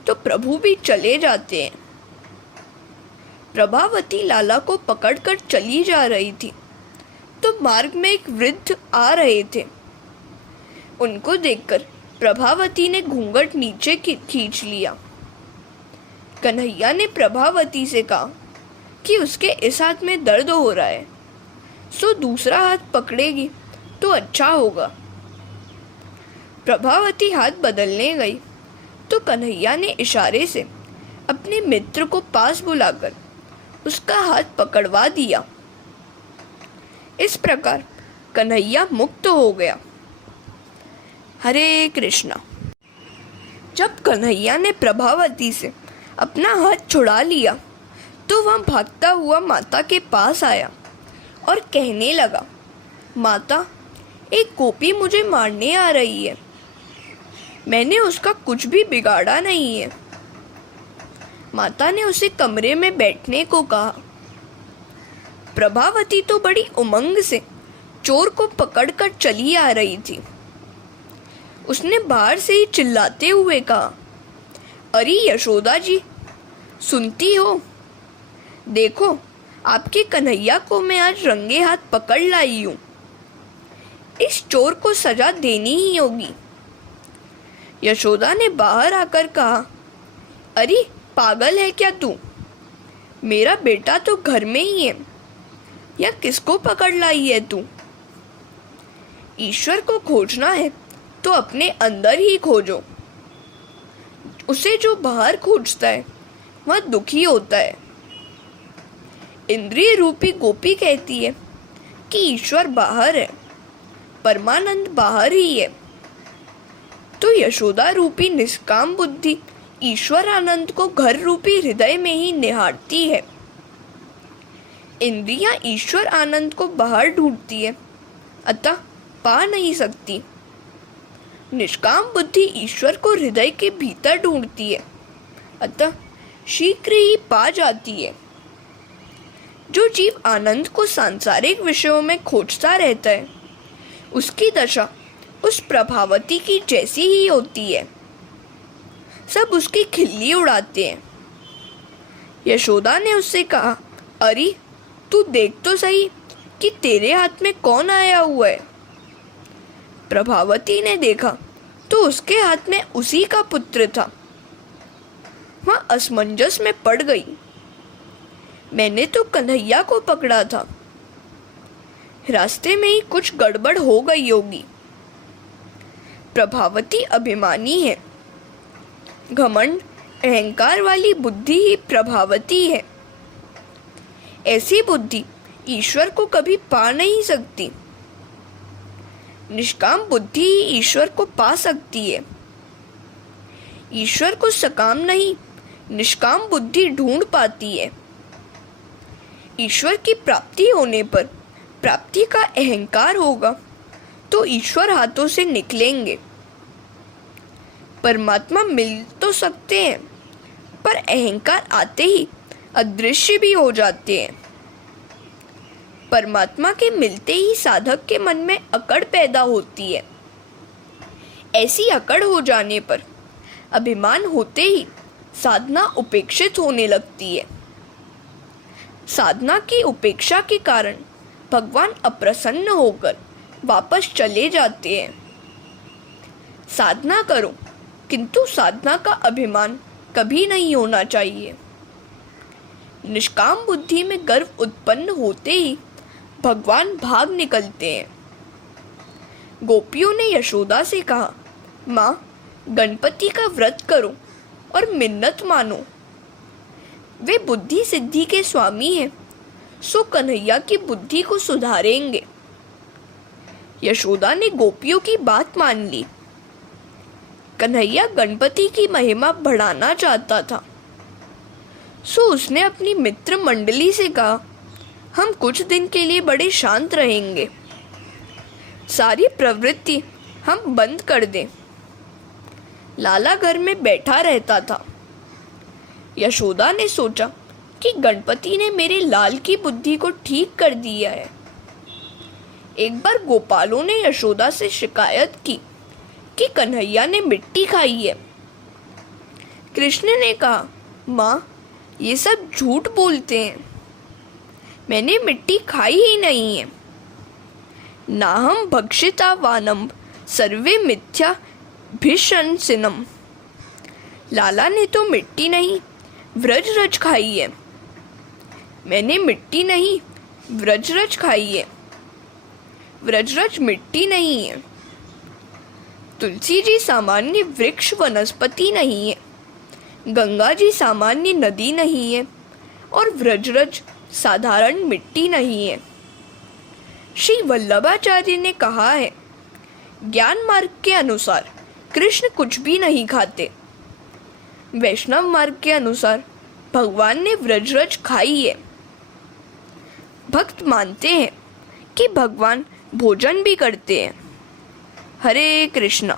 तो प्रभु भी चले जाते हैं। प्रभावती लाला को पकड़कर चली जा रही थी तो मार्ग में एक वृद्ध आ रहे थे। उनको देखकर प्रभावती ने घूंघट नीचे खींच लिया। कन्हैया ने प्रभावती से कहा कि उसके इस हाथ में दर्द हो रहा है, सो दूसरा हाथ पकड़ेगी तो अच्छा होगा। प्रभावती हाथ बदलने गई तो कन्हैया ने इशारे से अपने मित्र को पास बुलाकर उसका हाथ पकड़वा दिया। इस प्रकार कन्हैया मुक्त हो गया। हरे कृष्णा। जब कन्हैया ने प्रभावती से अपना हाथ छुड़ा लिया तो वह भागता हुआ माता के पास आया और कहने लगा, माता, एक गोपी मुझे मारने आ रही है। मैंने उसका कुछ भी बिगाड़ा नहीं है। माता ने उसे कमरे में बैठने को कहा। प्रभावती तो बड़ी उमंग से चोर को पकड़कर चली आ रही थी। उसने बाहर से ही चिल्लाते हुए कहा, अरे यशोदा जी, सुनती हो? देखो, आपके कन्हैया को मैं आज रंगे हाथ पकड़ लाई हूँ। इस चोर को सजा देनी ही होगी। यशोदा ने बाहर आकर कहा, अरे पागल है क्या तू? मेरा बेटा तो घर में ही है, या किसको पकड़ लाई है तू? ईश्वर को खोजना है तो अपने अंदर ही खोजो। उसे जो बाहर खोजता है वह दुखी होता है। इंद्रिय रूपी गोपी कहती है कि ईश्वर बाहर है, परमानंद बाहर ही है। तो यशोदा रूपी निष्काम बुद्धि ईश्वर आनंद को घर रूपी हृदय में ही निहारती है। इंद्रियां ईश्वर आनंद को बाहर ढूंढती है, अतः पा नहीं सकती। निष्काम बुद्धि ईश्वर को हृदय के भीतर ढूंढती है, अतः शीघ्र ही पा जाती है। जो जीव आनंद को सांसारिक विषयों में खोजता रहता है, उसकी दशा उस प्रभावती की जैसी ही होती है। सब उसकी खिल्ली उड़ाते हैं। यशोदा ने उससे कहा, अरे तू देख तो सही कि तेरे हाथ में कौन आया हुआ है। प्रभावती ने देखा तो उसके हाथ में उसी का पुत्र था। वह असमंजस में पड़ गई। मैंने तो कन्हैया को पकड़ा था। रास्ते में ही कुछ गड़बड़ हो गई होगी। प्रभावती अभिमानी है। घमंड, अहंकार वाली बुद्धि ही प्रभावती है। ऐसी बुद्धि ईश्वर को कभी पा नहीं सकती। निष्काम बुद्धि ही ईश्वर को पा सकती है। ईश्वर को सकाम नहीं, निष्काम बुद्धि ढूंढ पाती है। ईश्वर की प्राप्ति होने पर प्राप्ति का अहंकार होगा तो ईश्वर हाथों से निकलेंगे। परमात्मा मिल तो सकते हैं, पर अहंकार आते ही अदृश्य भी हो जाते हैं। परमात्मा के मिलते ही साधक के मन में अकड़ पैदा होती है। ऐसी अकड़ हो जाने पर अभिमान होते ही साधना उपेक्षित होने लगती है। साधना की उपेक्षा के कारण भगवान अप्रसन्न होकर वापस चले जाते हैं। साधना करो, किंतु साधना का अभिमान कभी नहीं होना चाहिए। निष्काम बुद्धि में गर्व उत्पन्न होते ही भगवान भाग निकलते हैं। गोपियों ने यशोदा से कहा, माँ, गणपति का व्रत करो और मिन्नत मानो। वे बुद्धि सिद्धि के स्वामी हैं, सो कन्हैया की बुद्धि को सुधारेंगे। यशोदा ने गोपियों की बात मान ली। कन्हैया गणपति की महिमा बढ़ाना चाहता था, सो उसने अपनी मित्र मंडली से कहा, हम कुछ दिन के लिए बड़े शांत रहेंगे, सारी प्रवृत्ति हम बंद कर दें। लाला घर में बैठा रहता था। यशोदा ने सोचा कि गणपति ने मेरे लाल की बुद्धि को ठीक कर दिया है। एक बार गोपालों ने यशोदा से शिकायत की कि कन्हैया ने मिट्टी खाई है। कृष्ण ने कहा, माँ, ये सब झूठ बोलते हैं, मैंने मिट्टी खाई ही नहीं है। नाहम भक्षिता वानम सर्वे मिथ्या भिशंसिनम। लाला ने तो मिट्टी नहीं व्रजरज खाई है, मैंने मिट्टी नहीं व्रजरज खाई है। व्रजरज मिट्टी नहीं है। तुलसी जी सामान्य वृक्ष वनस्पति नहीं है, गंगा जी सामान्य नदी नहीं है, और व्रजरज साधारण मिट्टी नहीं है। श्री वल्लभाचार्य ने कहा है, ज्ञान मार्ग के अनुसार कृष्ण कुछ भी नहीं खाते, वैष्णव मार्ग के अनुसार भगवान ने व्रजरज खाई है। भक्त मानते हैं कि भगवान भोजन भी करते हैं। हरे कृष्णा।